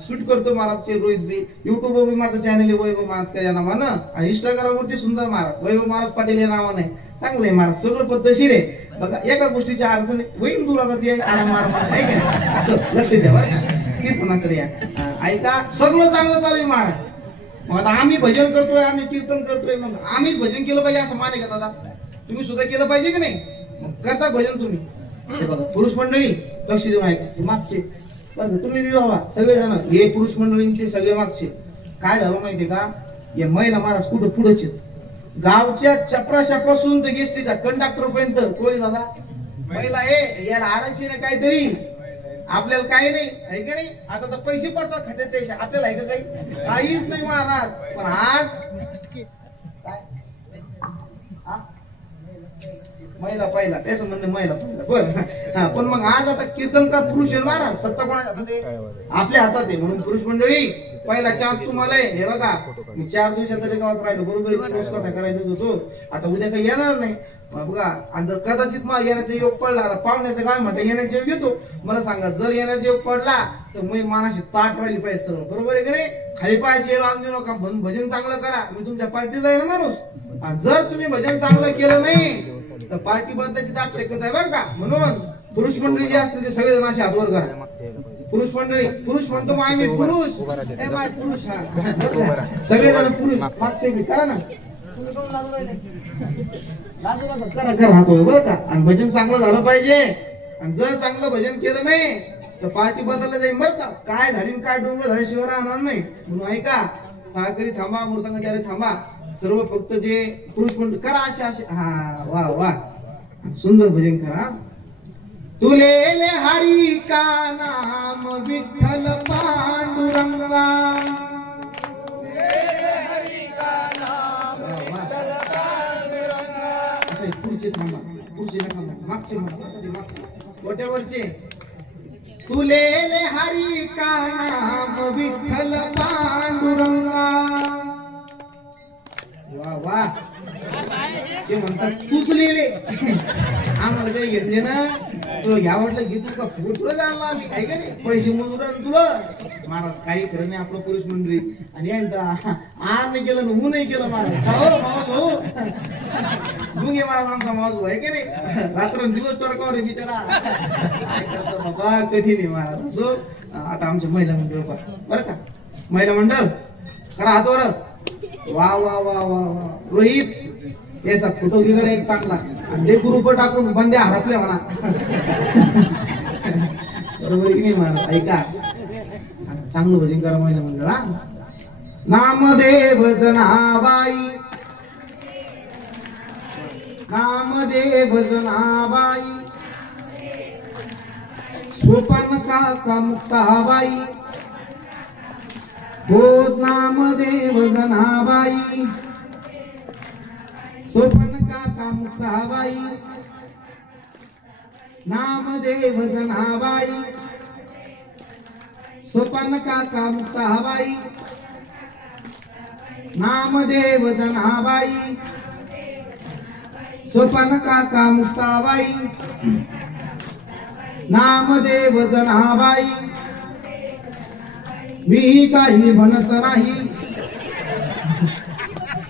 शूट करतो महाराजचे रोहित बी. युट्यूबवर बी माझं चॅनल आहे वैभव महाराज या नावानं. इंस्टाग्राम वरती सुंदर महाराज वैभव महाराज पाटील या नावानं आहे. चांगलं आहे महाराज, सगळं पद्धतशीर आहे बघा. एका गोष्टीच्या अडचण होईल दूर आता ती असं लक्ष द्या बरं, कीर्तनाकडे या. ऐका, सगळं चांगलं चालू आहे महाराज. मग आता आम्ही भजन करतोय, आम्ही कीर्तन करतोय, मग आम्हीच भजन केलं पाहिजे असं माने का दादा? तुम्ही सुद्धा केलं पाहिजे की नाही? मग करता भजन तुम्ही. बघा पुरुष मंडळी लक्ष देऊन ऐका मागचे बरं तुम्ही बी बाबा सगळे जण हे पुरुष मंडळींचे सगळे मागचे काय झालं माहितीये का या महिला महाराज कुठं पुढेच गावच्या चपराशापासून तर गेस्टीचा कंडक्टर पर्यंत कोणी दादा महिला हे याला आरक्षण काहीतरी आपल्याला काही नाही आहे का नाही आता तर पैसे पडतात खात्यात त्याचे आपल्याला आहे का काही काहीच नाही महाराज पण आज महिला पहिला त्याचं म्हणणं महिला पहिला बरं हा पण मग आज आता कीर्तनकार पुरुष आहे महाराज सत्ता कोणाच्या हातात आहे आपल्या हातात आहे म्हणून पुरुष मंडळी पहिला चान्स तुम्हाला आहे हे बघा मी 4 दिवसात तरी गावात राहिलो बरोबर कथा करायचं होतो आता उद्या काही येणार नाही बघा आणि जर कदाचित मला येण्याचा योग पडला आता पाहुण्याचं काय म्हणतं येण्याचा योग येतो मला सांगा जर येण्याचा योग पडला तर मी मानाशी ताट राहिली पाहिजे सर्व बरोबर आहे का नाही खाली पाहिजे लावून देऊ नका भजन चांगलं करा मी तुमच्या पार्टीचा आहे ना माणूस आणि जर तुम्ही भजन चांगलं केलं नाही तर पार्टी बदलायची दाट शक्यता आहे बरं का म्हणून पुरुष मंडळी जे असते ते सगळे जण असे हातवर करा पुरुष मंडळी पुरुष म्हणतो मग आम्ही पुरुष पुरुष हा सगळे जण पुरुष मागचे करा ना करा करा हातवर बरं का आणि भजन चांगलं झालं पाहिजे आणि जर चांगलं भजन केलं नाही तर पार्टी बदलला जाईल बरं का काय झाडीन काय डोंगर झाल्याशिवाय राहणार नाही म्हणून ऐका टाळकरी थांबा मृदंगाचारी थांबा सर्व फक्त जे पुरुष मंडळ करा असे असे हा वा वा सुंदर भजन करा तुले हरी का नाम विठ्ठल पांडुरंगा पुढचे थांबा पुढचे नका मागचे मागचे वट्यावरचे तुले हरी का नाम विठ्ठल पांडुरंगा वा वा ते म्हणतात तूच लिहिले आम्हाला काही घेतले ना तुला घ्या वाटलं घेतो का तुला जाणला आम्ही काय का नाही पैसे मजूर तुला महाराज काही खरं नाही आपलं पुरुष मंडळी आणि आण नाही केलं ना नाही केलं महाराज हो गुंगे महाराज आमचा मावजू आहे का नाही रात्र दिवस तडकावर रे बिचारा बाबा कठीण आहे महाराज सो आता आमच्या महिला मंडळ बरं का महिला मंडळ करा हातवर वा वा वा वा वा रोहित याचा फोटो वगैरे एक चांगला आणि ते ग्रुप टाकून बंद्या हरपल्या म्हणा बरोबर की नाही म्हणा ऐका चांगलं भजन करा महिला मंडळ हा नामदेव जनाबाई नामदेव जनाबाई सोपान काका मुक्ताबाई हो नामदेव जनाबाई सोपन काका मुक्ताबाई नामदेव जनाबाई सोपन काका मुक्ताबाई नामदेव जनाबाई सोपन काका मुक्ताबाई नामदेव जनाबाई मी काही म्हणत नाही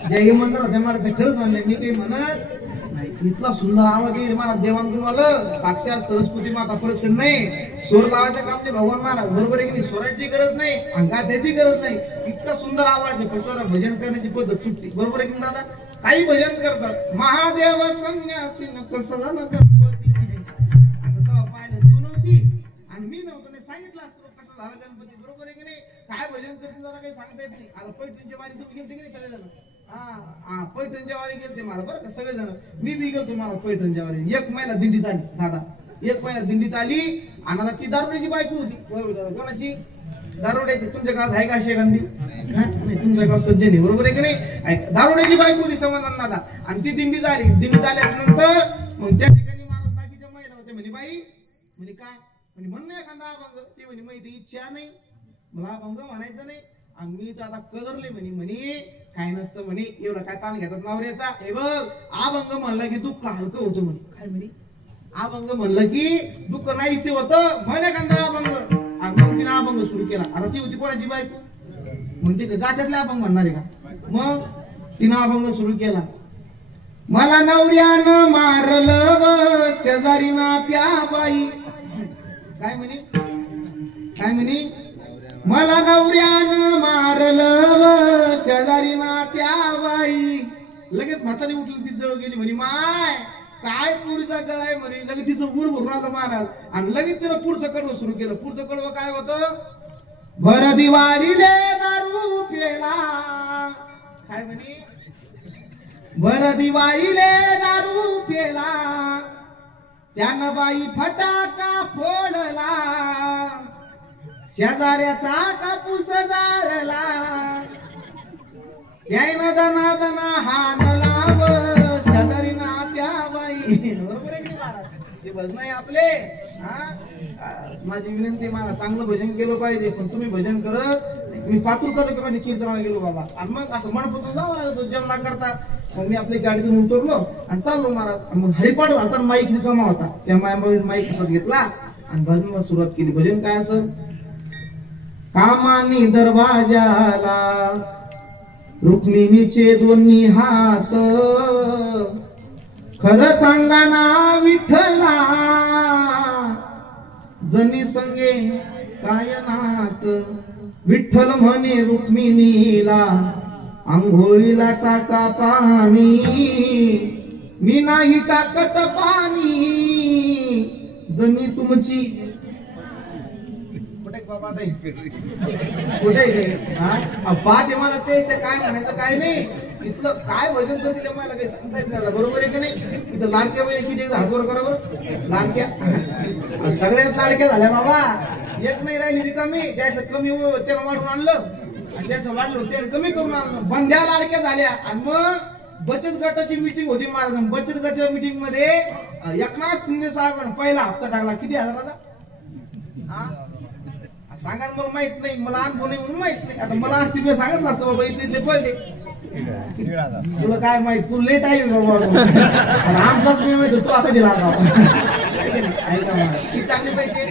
जय मंत्र होते मला ते खरंच म्हणले मी काही म्हणत नाही इतका सुंदर आवाज येईल मला देवान तुम्हाला साक्षात सरस्वती माता प्रसन्न नाही स्वर लावायच्या कामले भगवान महाराज बरोबर आहे की नाही स्वराची गरज नाही अंगाची गरज नाही इतका सुंदर आवाज आहे फक्त भजन करण्याची पद्धत सुटली बरोबर आहे की दादा काही भजन करतात महादेव संन्यासी कसं झालं गणपती आता तेव्हा पाहिलं तू नव्हती आणि मी नव्हतं नाही सांगितलं असतं कसं झालं गणपती बरोबर आहे की नाही काय भजन करतील दादा काही सांगता येत नाही आता पैठणच्या वारी तुम्ही गेलते की नाही सगळेजण हा पैठणच्या वारी गेलते मला बरं का सगळेजण मी बी गेलतो मला पैठणच्या वारी एक महिला दिंडीत आली दादा एक महिला दिंडीत आली आणि आता ती दारुड्याची बायको होती कोणाची दारुड्याची तुमच्या गावात आहे का अशी एखादी तुमच्या गाव सज्जन आहे बरोबर आहे की नाही दारुड्याची बायको होती समाधान दादा आणि ती दिंडीत आल्यानंतर मग त्या ठिकाणी मला बाकीच्या महिला होत्या म्हणे बाई म्हणे काय म्हणे म्हणणं एखादा अभंग ती म्हणे माहिती इच्छा नाही मला अभंग म्हणायचं नाही आणि मी तर आता कदरले म्हणे काय नसतं म्हणे एवढं काय ताण घेतात नवऱ्याचा हे बघ अभंग म्हणलं की दुःख हलकं होतं म्हणे काय म्हणे अभंग म्हणलं की दुःख नाहीसे होतं म्हणे एखादा अभंग मग तिने अभंग सुरू केला आता ती होती कोणाची बायको मग ते गात्यातले अभंग म्हणणार आहे का मग तिनं अभंग सुरू केला मला नवऱ्यानं मारलं व शेजारी ना त्या बाई काय म्हणे मला नवऱ्यानं मारलं व शेजारी ना त्या बाई लगेच म्हातारी उठली ती जवळ गेली म्हणे माय काय पुरीचा गळा आहे म्हणे. लगेच तिचं उर भरून आलं महाराज आणि लगेच तिनं पुढचं कडवं सुरू केलं. पुढचं कडवं काय होतं? भर दिवाळीले दारू पेला. काय म्हणे? भर दिवाळीले दारू पेला, त्यानं बाई फटाका फोडला, शेजाऱ्याचा कापूस जाळला, त्यानं दना दना हाणला व शेजारी नात्या बाई. बरोबर आहे की महाराज? ते भजन आहे आपले. माझी विनंती, मला चांगलं भजन केलं पाहिजे. पण तुम्ही भजन करत, मी पातूर तालुक्यामध्ये कीर्तनाला गेलो बाबा आणि मग असं मनपूर्ण जावं लागतो जेवणा करता. मग मी आपली गाडीतून उतरलो आणि चाललो महाराज. मग हरिपाठ घालताना माईक रिकामा होता, त्या माईक हातात घेतला आणि भजनाला सुरुवात केली. भजन काय असं? कामानी दरवाजाला रुक्मिणीचे दोन्ही हात, खरं सांगा ना विठ्ठला, जनी संगे काय नात. विठ्ठल म्हणे रुक्मिणीला, आंघोळीला टाका पाणी, मी नाही टाकत पाणी, जनी तुमची कुठे पाठ मला ते काय म्हणायचं काय नाही. इथलं काय वजन तर दिलं मला काही सांगता येत नाही. बरोबर आहे की नाही? इथं लाडक्या बहिणी किती एकदा हातवर करावं. लाडक्या सगळ्यात लाडक्या झाल्या बाबा. एक नाही राहिली ती कमी. त्याचं कमी त्याला वाढून आणलं आणि त्याचं वाढलं ते कमी करून आणलं. बंध्या लाडक्या झाल्या. आणि मग बचत गटाची मिटिंग होती महाराज. बचत गटाच्या मिटिंग मध्ये एकनाथ शिंदे साहेबांना पहिला हप्ता टाकला. किती हजाराचा? सांगा मला माहित नाही, मला अनुभव नाही म्हणून माहित नाही. आता मला असती मी सांगितलं असतं बाबा इथे पडले. तुला काय माहित? तू लेट आहे बाबा. आमचाच मी माहित तू आता दिला किती टाकले पैसे?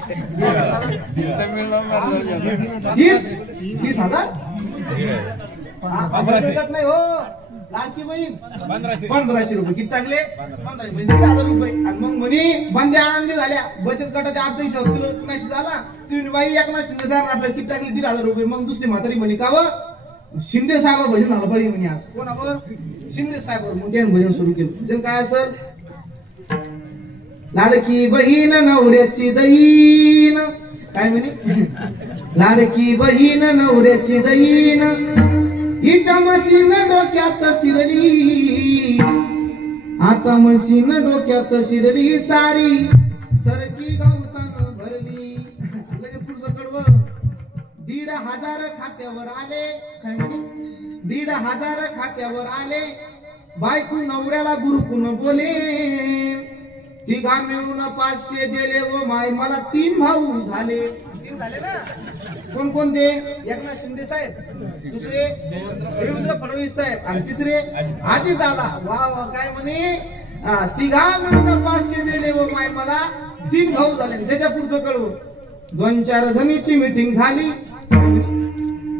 30,000 नाही हो. लाडकी बहीण 1500 रुपये. किती टाकले? 1500 म्हणजे 1,000 रुपये. आणि मग म्हणे बंद्या आनंदी झाल्या. बचत गटाच्या अध्यक्ष मेसेज आला, तुम्ही बाई एकनाथ शिंदे साहेब आपल्याला किती टाकले? 1,500 रुपये. मग दुसरी म्हातारी म्हणे का व शिंदे साहेब भजन झालं पाहिजे म्हणे आज. कोणावर? शिंदे साहेब. मग त्याने भजन सुरू केलं. भजन काय असेल? लाडकी बहीण नवऱ्याची दहीन. काय म्हणे? लाडकी बहीण नवऱ्याची दहीन, हिच्या मशीन डोक्यात शिरली, आता मशीन डोक्यात शिरली, सारी सरकी गवतान भरली. लगेच पुढचं कडवं. 1,500 खात्यावर आले. काय म्हणजे? 1,500 खात्यावर आले, बायको नवऱ्याला गुरुकुन बोले, तिघा मिळून 500 दिले व माय मला 3 भाऊ झाले. 3 झाले ना? कोण कोणते? एकनाथ शिंदे साहेब, दुसरे देवेंद्र फडणवीस साहेब आणि तिसरे अजित दादा. वा वा. काय म्हणे? तिघा मिळून 500 दिले व माय मला 3 भाऊ झाले. त्याच्या पुढचं कळवं. 2-4 जणीची मीटिंग झाली.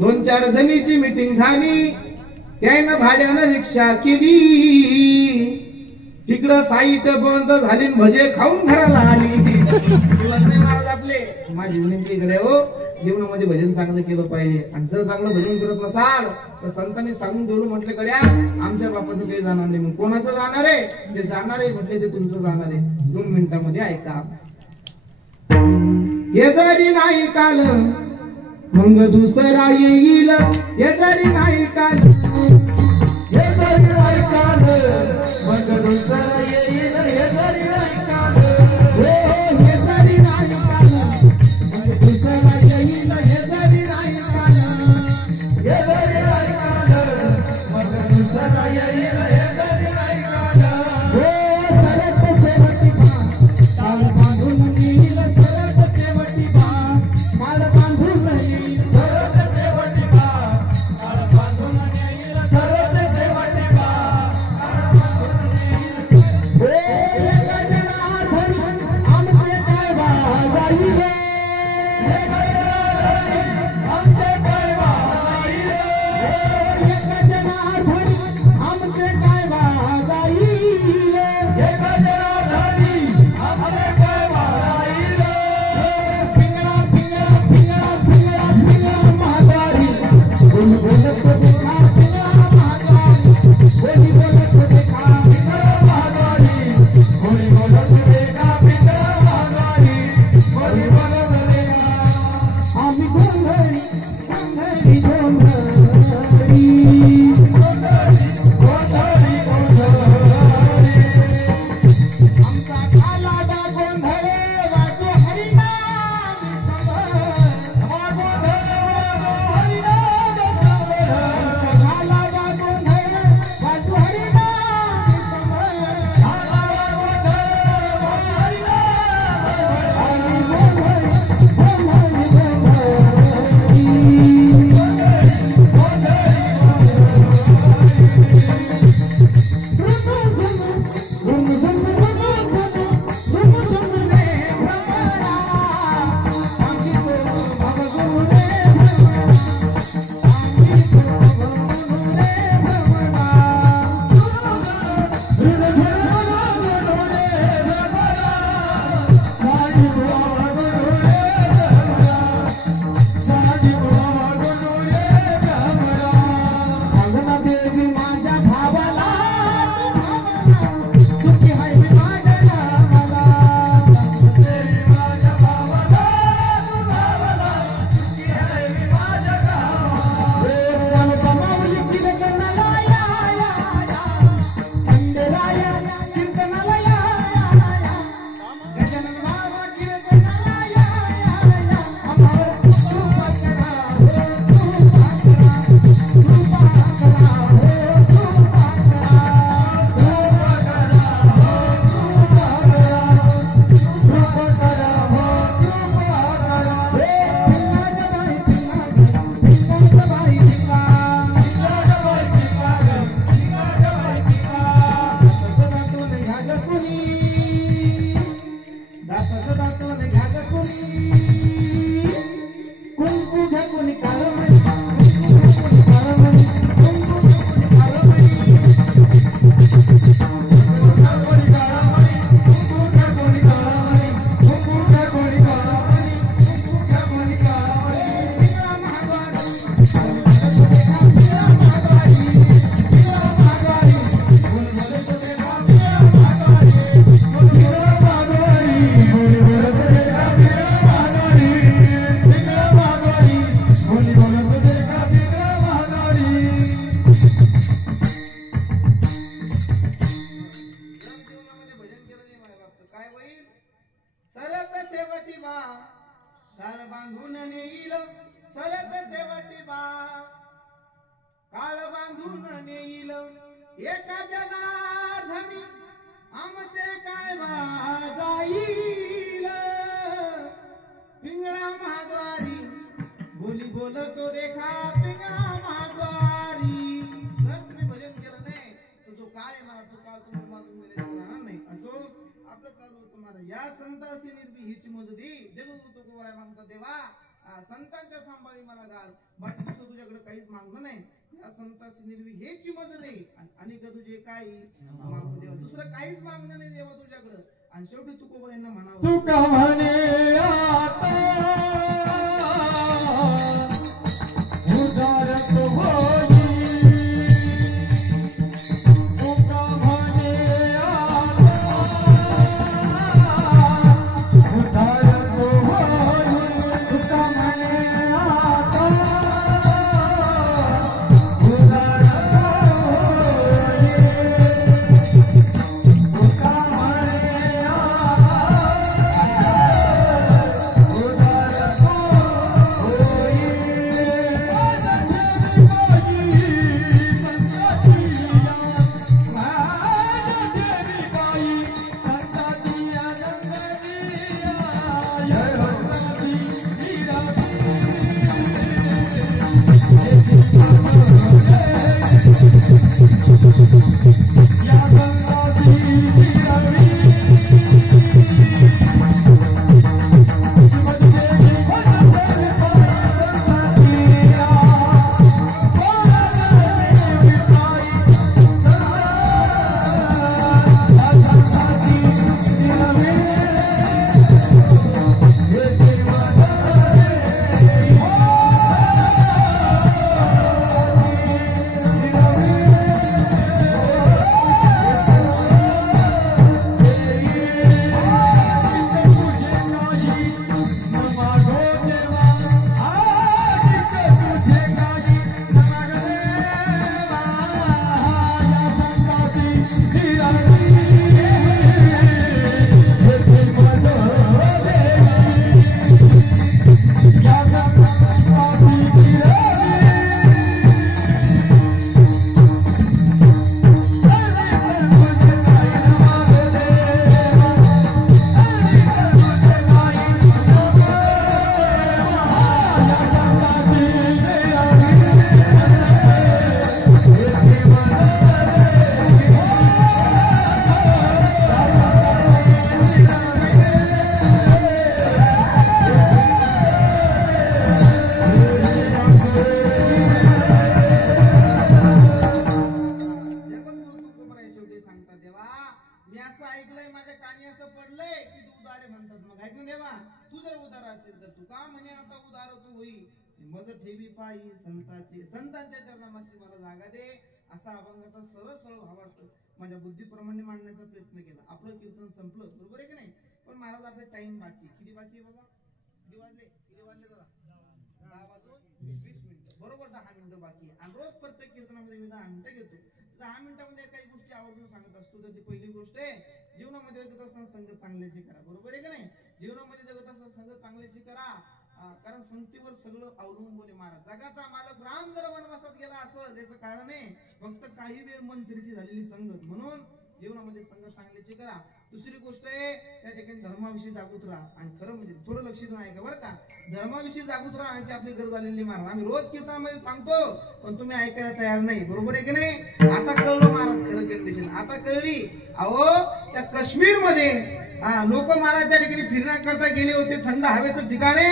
2-4 जणीची मीटिंग झाली, त्यानं भाड्यानं रिक्षा केली, तिकडं साईट बंद झाली, भजे खाऊन घराला आली. महाराज आपले. माझी विनंती इकडे हो, जीवनामध्ये भजन चांगलं केलं पाहिजे. आणि जर चांगलं भजन करत नसाल तर संतांनी सांगून देऊन म्हटलं कड्या आमच्या बापाचं काही जाणार नाही. मग कोणाचं जाणार आहे? ते जाणार आहे म्हटले ते तुमचं जाणार आहे. 2 मिनिटांमध्ये ऐका. हे जरी नाही काल मग दुसरा येईल, हे जरी नाही काल, हे जरी नाही काल मग दुसरा येईल, हे जरी नाही काल, हे जरी नाही काल मग दुसरा येईल, हे जरी नाही काल, हे जरी नाही काल मग दुसरा येईल, हे जरी नाही काल. सरत शेवटी ताल बांधून येईल, सरत शेवटी माळ बांधून येईल, सरत शेवटी माळ बांधून येईल, सरत शेवटी माळ बांधून येईल. एका जनार्दनी आमचे काय वाजाईल पिंगळा महाद्वारी बोली बोलतो देखा पिंगळा महाद्वारी। जर तुम्ही भजन केलं नाही तर जो काळ आहे मला तो काळ तुम्हाला मागून दिल्याशिवाय राहणार नाही। असो आपलं चालू होतं मला या संतासी निर्भी हिची मजदी जगगुरु तुकोबराय मागता देवा संतांच्या सांभाळी मला घाल बाकी तुझ्याकडे काहीच मागणं नाही। या संतासी निर्भी हेची मजदी आणि तुझे काही मागू देवा दुसरं काहीच मागणं नाही देवा तुझ्याकडे। आणि शेवटी तुकोबरायांना म्हणावं तुका म्हणे आता उदारत होई तुका म्हणे आता उदारत होई तुका म्हणे आता उदारत होई तुका म्हणे आता उदारत ना तू जर उदार असेल तर तू का म्हणे आता उदार तू होई मज ठेवी पायी संतांच्या चरणामाशी मला जागा दे असा अभंगाचा सरळ सरळ भावार्थ माझ्या बुद्धीप्रमाणे मांडण्याचा प्रयत्न केला. आपलं कीर्तन संपलं बरोबर आहे की नाही. पण महाराज आपले टाइम बाकी किती बाकी आहे बाबा. किती वाजले दादा 10 वाजून 20 मिनिटं बरोबर 10 मिनिटं बाकी आहे. आणि रोज प्रत्येक कीर्तनामध्ये मी 10 मिनिटं घेतो. 10 मिनिटांमध्ये काही गोष्टी आवर्जून सांगत असतो. तर ती पहिली गोष्ट आहे जीवनामध्ये जगत असताना संगत चांगल्याची करा बरोबर आहे की नाही. जीवनामध्ये जगत असताना संगत चांगल्याची करा कारण संगतीवर सगळं अवलंबून आहे. महाराज जगाचा मालक राम जर वनवासात गेला असं त्याचं कारण आहे फक्त काही वेळ मंत्रीची झालेली संगत. म्हणून जीवनामध्ये संगत चांगल्याची करा. दुसरी गोष्ट आहे त्या ठिकाणी धर्माविषयी जागृत राहा. आणि खरं म्हणजे थोडं लक्ष देऊन ऐका बरं का. धर्माविषयी जागृत राहण्याची आपली गरज आलेली महाराज. आम्ही रोज कीर्तनामध्ये सांगतो पण तुम्ही ऐकायला तयार नाही बरोबर आहे की नाही. आता कळलं महाराज खरं कंडिशन आता कळली. अहो त्या काश्मीर मध्ये लोक महाराज त्या ठिकाणी फिरण्याकरता गेले होते. थंड हवेचं ठिकाणे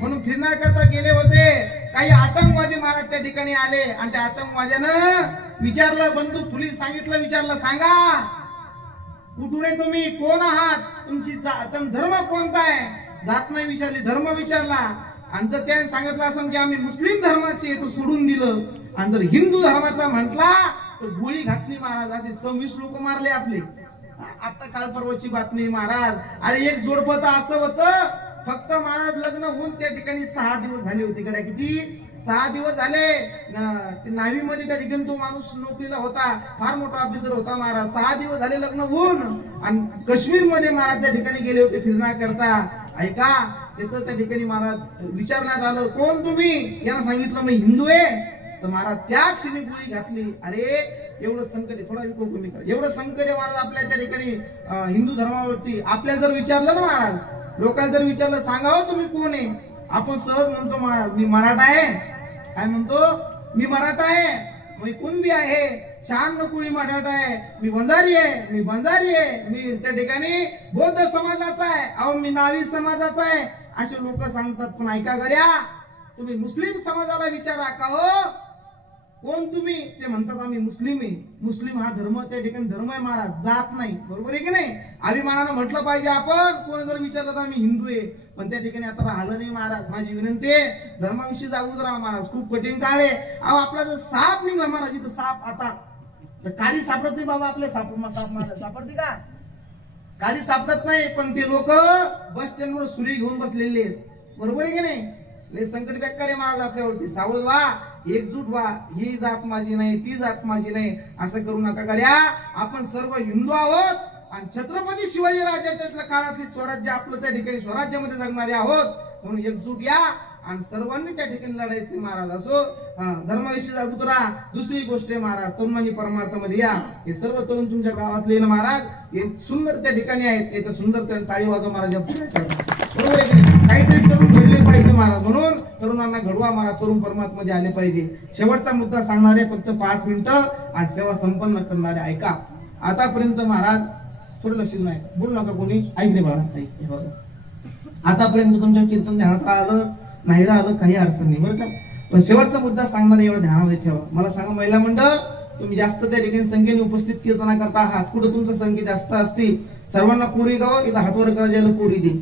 म्हणून फिरण्याकरता गेले होते. काही आतंकवादी महाराज त्या ठिकाणी आले आणि त्या आतंकवाद्यानं विचारलं बंदूक पोलीस सांगितलं विचारलं सांगा कुठून आहे तुम्ही कोण आहात तुमची धर्म कोणता आहे. जात नाही विचारली धर्म विचारला आणि जर त्याने सांगितलं असं की आम्ही मुस्लिम धर्माचे तो सोडून दिलं आणि जर हिंदू धर्माचा म्हटला तर गोळी घातली महाराज. असे 26 लोक मारले आपले. आता काल परवाची बातमी महाराज. अरे एक जोडपं तर असं होतं फक्त महाराज लग्न होऊन त्या ठिकाणी 6 दिवस झाले होते. कडे किती 6 दिवस झाले. नाव्हीमध्ये त्या ठिकाणी तो माणूस नोकरीला होता फार मोठा ऑफिसर होता महाराज. 6 दिवस झाले लग्न होऊन आणि काश्मीर मध्ये महाराज त्या ठिकाणी गेले होते फिरण्याकरता. ऐका त्याचं त्या ठिकाणी महाराज विचारण्यात आलं कोण तुम्ही. यांना सांगितलं मी हिंदू आहे. तर महाराज त्या क्षणी गोळी घातली. अरे एवढं संकट आहे थोडा विको कमी करा. एवढं संकट आहे महाराज आपल्या त्या ठिकाणी हिंदू धर्मावरती. आपल्याला जर विचारलं ना महाराज लोकांना जर विचारलं सांगावं तुम्ही कोण आहे आपण सहज म्हणतो महाराज मी मराठा आहे. काय म्हणतो मी मराठा आहे मी कुणबी आहे 96 कुळी मराठा आहे मी बंजारी आहे मी त्या ठिकाणी बौद्ध समाजाचा आहे अहो मी नावी समाजाचा आहे असे लोक सांगतात. पण ऐका गड्या तुम्ही मुस्लिम समाजाला विचारा का हो कोण तुम्ही ते म्हणतात आम्ही मुस्लिम आहे. मुस्लिम हा धर्म त्या ठिकाणी धर्म आहे महाराज जात नाही बरोबर आहे की नाही. अभिमानानं म्हटलं पाहिजे आपण. कोण जर विचारलं तर आम्ही हिंदू आहे पण त्या ठिकाणी आता राहिलं नाही महाराज. माझी विनंती आहे धर्माविषयी जागृत राहा महाराज. खूप कठीण काळ आहे. अहो आपला जर साप निघला महाराज इथं साप आता तर काडी सापडत नाही बाबा आपल्या सापडते का काडी सापडत नाही. पण ते लोक बस स्टँड वर सुरी घेऊन बसलेले आहेत बरोबर आहे की नाही. लय संकट बेकार आहे महाराज आपल्यावरती. सावध व्हा एकजूट व्हा. ही जात माझी नाही ती जात माझी नाही असं करू नका गड्या. आपण सर्व हिंदू आहोत आणि छत्रपती शिवाजी राजाच्या काळातली स्वराज्य आपलं त्या ठिकाणी स्वराज्यामध्ये जगणारे आहोत. म्हणून एकजूट या आणि सर्वांनी त्या ठिकाणी लढायचे महाराज. असो धर्माविषयी जागृत राहा. दुसरी गोष्ट आहे महाराज तरुणांनी परमार्थामध्ये या. हे सर्व तरुण तुमच्या गावातले महाराज हे सुंदर त्या ठिकाणी आहेत. याच्या सुंदर टाळी वाजवा महाराज बरोबर आहे. काहीतरी करून घडले पाहिजे महाराज. म्हणून तरुणांना घडवा महाराज तरुण परमात्मध्ये आले पाहिजे. शेवटचा मुद्दा सांगणारे फक्त 5 मिनिटं आणि सेवा संपन्न करणारे ऐका. आतापर्यंत महाराज थोडं लक्ष देऊन आहे बोलू नका कोणी ऐकले बाळा. आतापर्यंत तुमच्या कीर्तन ध्यानात राहिलं नाही राहिलं काही अडचण नाही बरं का. पण शेवटचा मुद्दा सांगणारे एवढं ध्यानामध्ये ठेवा. मला सांगा महिला मंडळ तुम्ही जास्त त्या ठिकाणी संख्येने उपस्थित कीर्तना करता आहात. कुठं तुमचं संख्या जास्त असतील सर्वांना पोरी गाव इथं हातवर करा ज्याला पोरी दे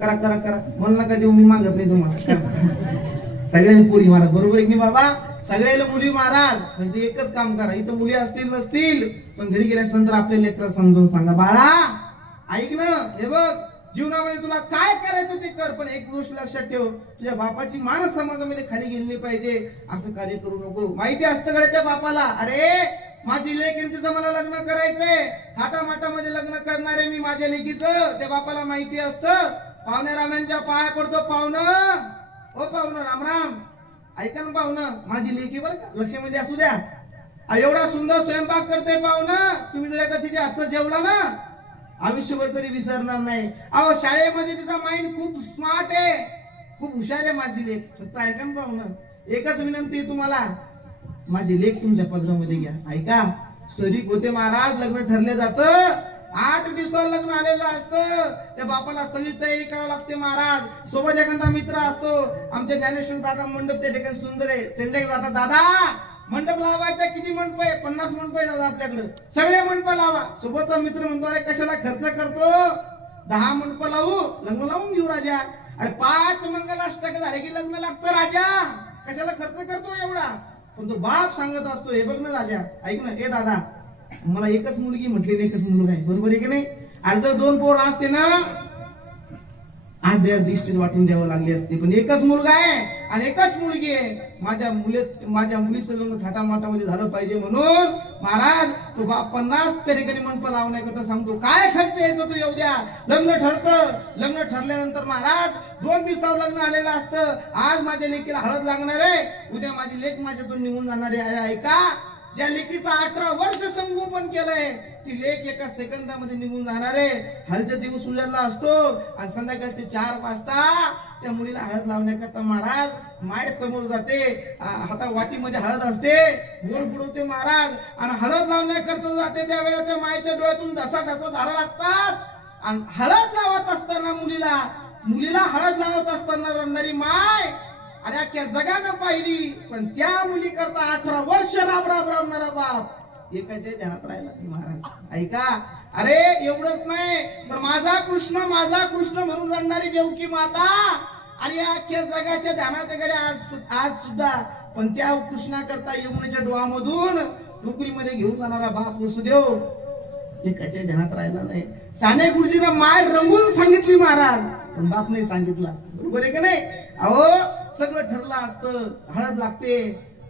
करा करा करा म्हणून नका देऊ मी मागत नाही तुम्हाला. सगळ्यांनी पोरी महाराज बरोबर आहे की बाबा. सगळ्याला मुली महाराज म्हणजे एकच काम करा. इथं मुली असतील नसतील पण घरी गेल्यानंतर आपले लेकरं समजून सांगा बाळा ऐक ना हे बघ जीवनामध्ये तुला काय करायचं ते कर पण एक गोष्ट लक्षात ठेव तुझ्या बापाची मान समाजामध्ये खाली गेली पाहिजे असं कार्य करू नको. माहिती असतं कडे त्या बापाला अरे माझी लेक तिचं मला लग्न करायचंय थाटामाटामध्ये लग्न करणारे मी माझ्या लेकीचं त्या बापाला माहिती असतं. पाहुण्या रामांच्या पाया पडतो पाहुणं ओ पाहुणं राम राम ऐका ना पाहुणं माझी लेकी बरं का लक्षामध्ये असू द्या. एवढा सुंदर स्वयंपाक करते पाहुणं तुम्ही जर आता तिच्या हातचं जेवला ना आयुष्यभर कधी विसरणार नाही. अहो शाळेमध्ये तिचा माइंड खूप स्मार्ट आहे खूप हुशार आहे माझी लेक. फक्त ऐका ना पाहुणं एकच विनंती आहे तुम्हाला माझी लेक तुमच्या पदरामध्ये घ्या. ऐका शरीक होते महाराज लग्न ठरले जातं 8 दिवसावर लग्न आलेलं असतं. त्या बापाला सगळी तयारी करावी लागते महाराज. सोबत एखादा मित्र असतो. आमच्या ज्ञानेश्वर दादा मंडप त्या ठिकाणी सुंदर आहे त्यांच्याकडे जातात दादा मंडप लावायचा किती मंडप आहे 50 मंडप आहे दादा आपल्याकडे सगळे मंडप लावा. सोबतचा मित्र म्हणतो अरे कशाला खर्च करतो 10 मंडप लावू, लग्न लावून घेऊ राजा. अरे 5 मंगलाष्टक झाले की लग्न लागतं राजा. कशाला खर्च करतो एवढा? पण तो बाप सांगत असतो, हे बघ ना राजा, ऐक ना, ए दादा, मला एकच मुलगी म्हटली नाही, एकच मुलगा आहे, बरोबर आहे की नाही? अरे जर 2 पोरं असते ना, अर्ध्या दृष्टीने वाटून द्यावं लागली असते. पण एकच मुलगा आहे आणि एकच मुलगी आहे. माझ्या मुलीचं लग्न थाटामाटामध्ये झालं पाहिजे म्हणून महाराज तो बाप 50 त्या ठिकाणी मंडप लावण्याकरता सांगतो. काय खर्च यायचा तो येऊ द्या. लग्न ठरतं. लग्न ठरल्यानंतर महाराज 2 दिवसावर लग्न आलेलं असतं. आज माझ्या लेकीला हळद लागणार आहे, उद्या माझी लेक माझ्यातून निघून जाणार आहे. ऐका, ज्या लेकीचा 18 वर्ष संगोपन केलंय ती लेक एका सेकंदामध्ये निघून जाणार आहे. हळदचा दिवस उजाडला असतो आणि संध्याकाळचे 4 वाजता त्या मुलीला हळद लावण्याकरता महाराज माय समोर जाते. हाता वाटीमध्ये हळद असते, गोड बुडवते महाराज आणि हळद लावण्याकरता जाते. त्यावेळेला त्या मायच्या डोळ्यातून ढसा धारा लागतात. आणि हळद लावत असताना मुलीला हळद लावत असताना रडणारी माय अरे अख्ख्या जगानं पाहिली. पण त्या मुली करता 18 वर्ष राबणारा बाप एकाच्या ध्यानात राहिला नाही महाराज. ऐका, अरे एवढंच नाही तर माझा कृष्ण म्हणून रडणारी देवकी माता आणि अख्ख्या जगाच्या ध्यानात आज सुद्धा. पण त्या कृष्णा करता यमुनेच्या डोहामधून नोकरीमध्ये घेऊन जाणारा बाप वसुदेव एकाच्या ध्यानात राहिला नाही. साने गुरुजीला माय रंगून सांगितली महाराज, पण बाप नाही सांगितला. बरोबर आहे का नाही? अहो सगळं ठरलं असतं, हळद लागते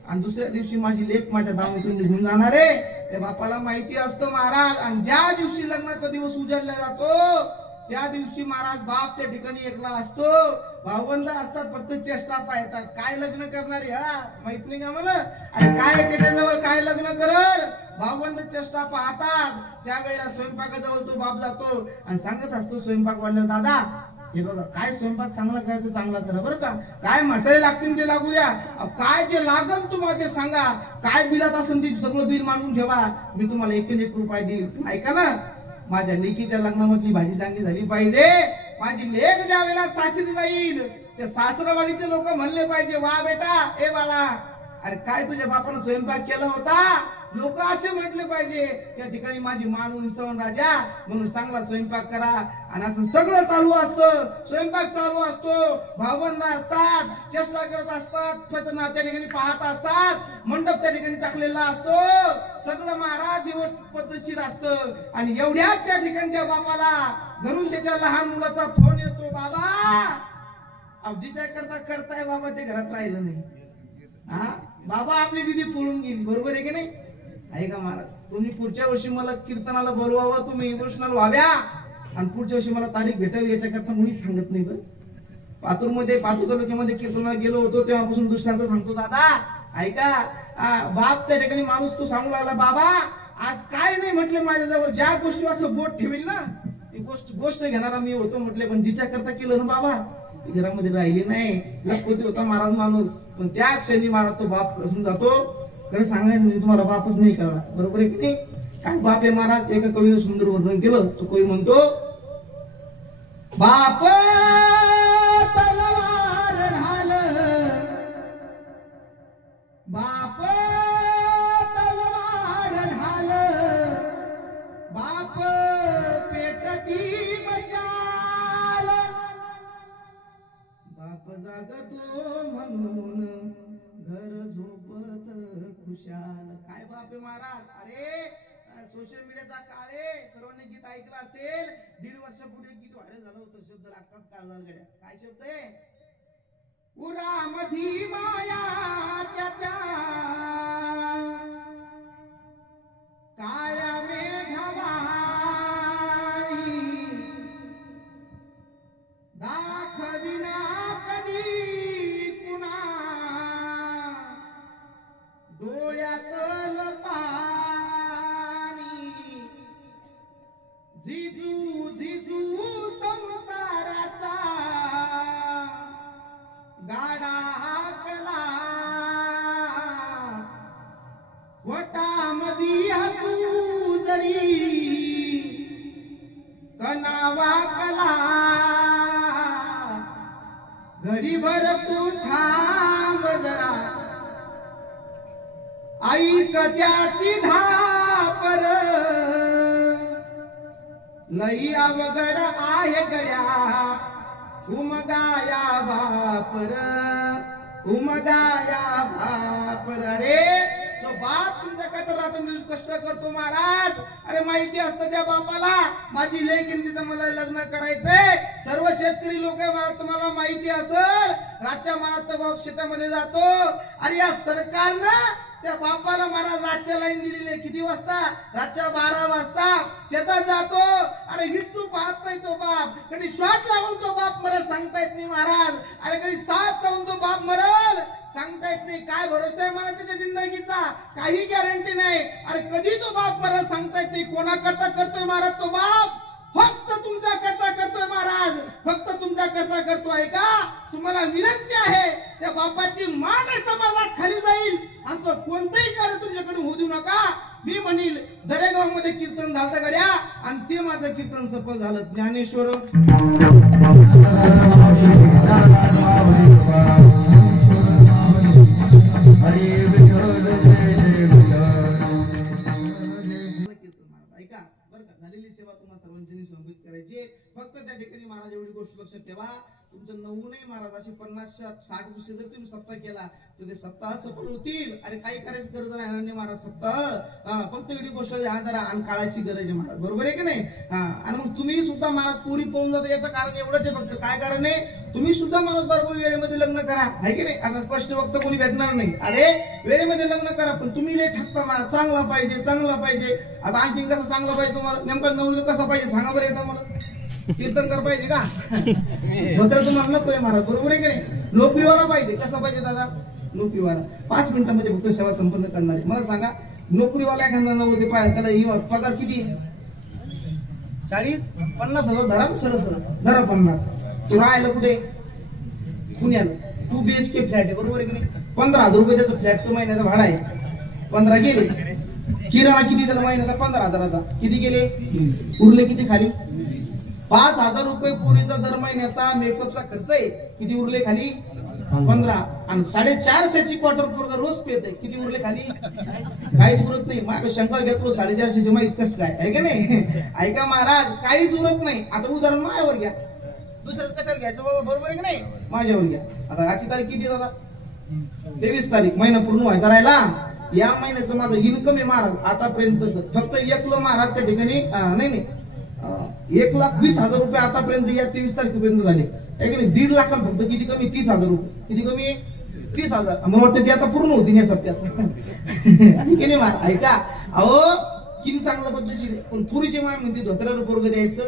आणि दुसऱ्या दिवशी माझी लेक माझ्या दावणीतून निघून जाणार आहे. त्या बापाला माहिती असतं महाराज. आणि ज्या दिवशी लग्नाचा दिवस उजाडला जातो त्या दिवशी महाराज बाप त्या ठिकाणी एकला असतो. भावबंद असतात, फक्त चेष्टा पाहतात. काय लग्न करणार माहित नाही का मला? आणि काय त्याच्याजवळ काय लग्न करल? भावबंद चेष्टा पाहतात. त्यावेळेला स्वयंपाकाजवळ तो बाप जातो आणि सांगत असतो स्वयंपाक वाढला, दादा हे बघा काय स्वयंपाक चांगला करायचं चांगला करा बरं का. काय मसाले लागतील ते लागू द्या. काय जे लागल तुम्हाला ते सांगा. काय बिलात असेल ते सगळं बिल मांडून ठेवा, मी तुम्हाला 1 रुपया देईल. ऐका ना, माझ्या लेकीच्या लग्नामधली भाजी चांगली झाली पाहिजे. माझी लेक ज्या वेळेला सासरी जाईल ते सासरवाडीचे लोक म्हणले पाहिजे, वा बेटा ए बाळा, अरे काय तुझ्या बापानं स्वयंपाक केला होता. लोक असे म्हटले पाहिजे त्या ठिकाणी माझी मान उंचावून राजा म्हणून चांगला स्वयंपाक करा. आणि असं सगळं चालू असतं, स्वयंपाक चालू असतो, भावबंद असतात, चेष्टा करत असतात, त्या ठिकाणी पाहत असतात, मंडप त्या ठिकाणी टाकलेला असतो. सगळं महाराज व्यवस्थित पद्धतशीर असतं. आणि एवढ्यात त्या ठिकाणी त्या बापाला घरून त्याच्या लहान मुलाचा फोन येतो, बाबा अब्जीच्या करता करताय बाबा, ते घरात राहिलं नाही. बाबा आपली दिदी पळून गेली. बरोबर आहे की नाही? ऐका महाराज, तुम्ही पुढच्या वर्षी मला कीर्तनाला बोलवावं, तुम्ही इमोशनल व्हाव्या आणि पुढच्या वर्षी मला तारीख भेटावी याच्याकरता मुली सांगत नाही. पातूर तालुक्यामध्ये कीर्तनाला गेलो होतो तेव्हापासून दृष्टांत सांगतो. दादा ऐका, बाप त्या ठिकाणी माणूस तो सांगू लागला, बाबा आज काय नाही म्हटले माझ्याजवळ, ज्या गोष्टी असं बोट ठेवील ना ती गोष्ट घेणारा मी होतो म्हटले. पण जिच्या करता केलं ना बाबा ती घरामध्ये राहिली नाही. लखपती होता महाराज माणूस, पण त्या क्षणी महाराज तो बाप कसून जातो. खरं सांगायचं म्हणजे तुम्हाला बापच नाही कळला. बरोबर आहे की नाही? काय बाप आहे महाराज? एका कवीनं सुंदर वर्णन केलं. तो कवी म्हणतो, बाप तलवार ढाल, बाप तलवार ढाल, बाप पेटती मशाल, बाप जागतो म्हणून घर झोपत खुशाल. काय बाप आहे महाराज? अरे सोशल मीडियाचा काळ आहे, सर्वांनी गीत ऐकलं असेल. 1.5 वर्षापूर्वी गीत व्हायरल झालं होतं. शब्द लागतात काळजालगड्या. काय शब्द आहे? उरामधी माया त्याच्या काळ्या मेघवारी, दाखविना कधी कुणा डोळ्यातल पाणी, झिजू झिजू संसाराचा गाडा हाकला, वटामधी हसू जरी कणावा कला, घडीभर तू थांब जरा ऐक त्याची धापर, लई अवघड आहे गड्या उमगाया बापर उमगाया बापर. अरे तो बाप तुमच्या कथा रात्रंदिवस कष्ट करतो महाराज. अरे माहिती असतं त्या बापाला माझी लेक तिचं मला लग्न करायचंय. सर्व शेतकरी लोक मला तुम्हाला माहिती असेल रातच्या महाराज बाप शेतामध्ये जातो. आणि या सरकारनं त्या बापाला महाराज रातच्या लाईन दिलेली. किती वाजता? रातच्या 12 वाजता शेतात जातो. अरे विच्चू पाहत नाही तो बाप. कधी शॉट लावून तो बाप मरल सांगता येत नाही महाराज. अरे कधी साप लावून तो बाप मरल सांगता येत नाही. काय भरोसा आहे मला त्याच्या जिंदगीचा? काही गॅरंटी नाही. अरे कधी तो बाप मरल सांगता येत नाही. कोणाकरता करतोय महाराज तो बाप? फक्त तुमच्या करता करतोय महाराज. फक्त तुमच्या करता करतोय का? तुम्हाला विनंती आहे त्या बापाची मान समाजात खाली जाईल असं कोणतंही कार्य तुमच्याकडे होऊ देऊ नका. मी म्हणील दरेगाव मध्ये कीर्तन झालं गड्या आणि ते माझं कीर्तन सफल झालं. ज्ञानेश्वर ऐका बरं का. झालेली सेवा तुम्हाला सर्वांची समर्पित करायची. फक्त त्या ठिकाणी महाराज एवढी गोष्ट लक्षात ठेवा. तुमचं नवूनही महाराज असे 50-60 वर्ष जर तुम्ही सप्ताह केला तर ते सप्ताह सफल होतील. अरे काही करायची गरज नाही महाराज. सप्ताह फक्त एवढी गोष्ट ध्यान धरा आणि काळाची गरज आहे महाराज. बरोबर आहे की नाही? आणि मग तुम्ही सुद्धा महाराज पुरी पाहून जाता. याचं कारण एवढंच आहे फक्त. काय कारण आहे? तुम्ही सुद्धा महाराज बरोबर वेळेमध्ये लग्न करा. आहे की नाही? असं स्पष्ट वक्त कोणी भेटणार नाही. अरे वेळेमध्ये लग्न करा. पण तुम्ही लय ठगता महाराज. चांगला पाहिजे चांगला पाहिजे. आता आणखी कसं चांगला पाहिजे तुम्हाला? नेमका नवरी कसा पाहिजे सांगा बरं. येतं मला कीर्तनकार पाहिजे का? मात्र तुम्हाला नकोय महाराज. बरोबर आहे की नाही? नोकरीवाला पाहिजे. कसा पाहिजे दादा? नोकरीवाला. 5 मिनिटांमध्ये फक्त सेवा संपन्न करणार आहे. मला सांगा नोकरीवाला एखादा नव्हते पाहिजे त्याला पगार किती? 40-50 हजार धरा. सरस धरा 50. तू राहायला कुठे? पुण्याला. 2 BHK फ्लॅट आहे. बरोबर आहे की नाही? 15,000 रुपये त्याचं फ्लॅटचं महिन्याचं भाडं आहे. 15 गेले. किराणा किती त्याला महिन्याचा? 15,000चा. किती गेले? उरले किती खाली? 5,000 रुपये पुरीचा दर महिन्याचा मेकअपचा खर्च आहे. किती उरले खाली? 15. आणि 450ची क्वार्टर पोरगा रोज पेत आहे. किती उरले खाली? काहीच उरत नाही. माझं शंका घेतो 450ची माहित कसं काय आहे का नाही? ऐका महाराज काहीच उरत नाही. आता उदाहरण माझ्यावर घ्या. दुसरंच कशाला घ्यायचं बाबा? बरोबर आहे की नाही? माझ्यावर घ्या. आता आजची तारीख किती दादा? 23 तारीख. महिना पूर्ण व्हायचा राहिला. या महिन्याचं माझं इन्कम आहे महाराज आतापर्यंतच फक्त 1 लाख महाराज त्या ठिकाणी नाही 1,20,000 रुपये आतापर्यंत या 23 तारखेपर्यंत झाले. आहे की नाही? 1.5 लाखाला फक्त किती कमी? 30,000 रुपये. किती कमी आहे? 30,000. मला वाटतं ते आता पूर्ण होती या सप्त्यात. की नाही महाराज? ऐका अहो किती चांगल्या पद्धतीने. पण पुरीचे माय म्हणते धोत्र्याला पोरग द्यायचं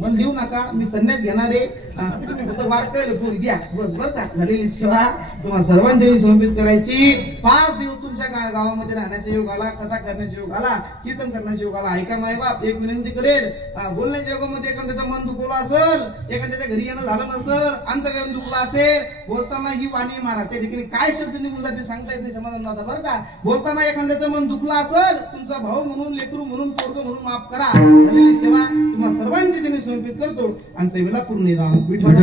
मला देऊ नका. मी संन्यास घेणार आहे. तुम्ही फक्त वार करायला पोरी द्या बस. बरं का? झालेली सेवा तुम्हाला सर्वांची समर्पित करायची. 5 दिवस तुमच्या गावामध्ये राहण्याचा योग आला. कथा करण्याचा योग आला. कीर्तन करण्याचा योग आला. ऐका माय बाप एक विनंती करेल. बोलण्याच्या योगामध्ये एखाद्याचं मन दुखवलं असेल, एखाद्याच्या घरी येणं झालं नसेल, अंतकरण दुखलं असेल, बोलताना ही वाणी मारा. त्या ठिकाणी काय शब्द निघून जाते सांगता येत नाही समाधान दादा. बरं का? बोलताना एखाद्याचं मन दुखलं असेल तुमचा भाऊ म्हणून लेकरू म्हणून पोरग म्हणून माफ करा. झालेली सेवा तुम्हाला सर्वांची समर्पित करतो आणि सेवेला पूर्ण विठ्ठल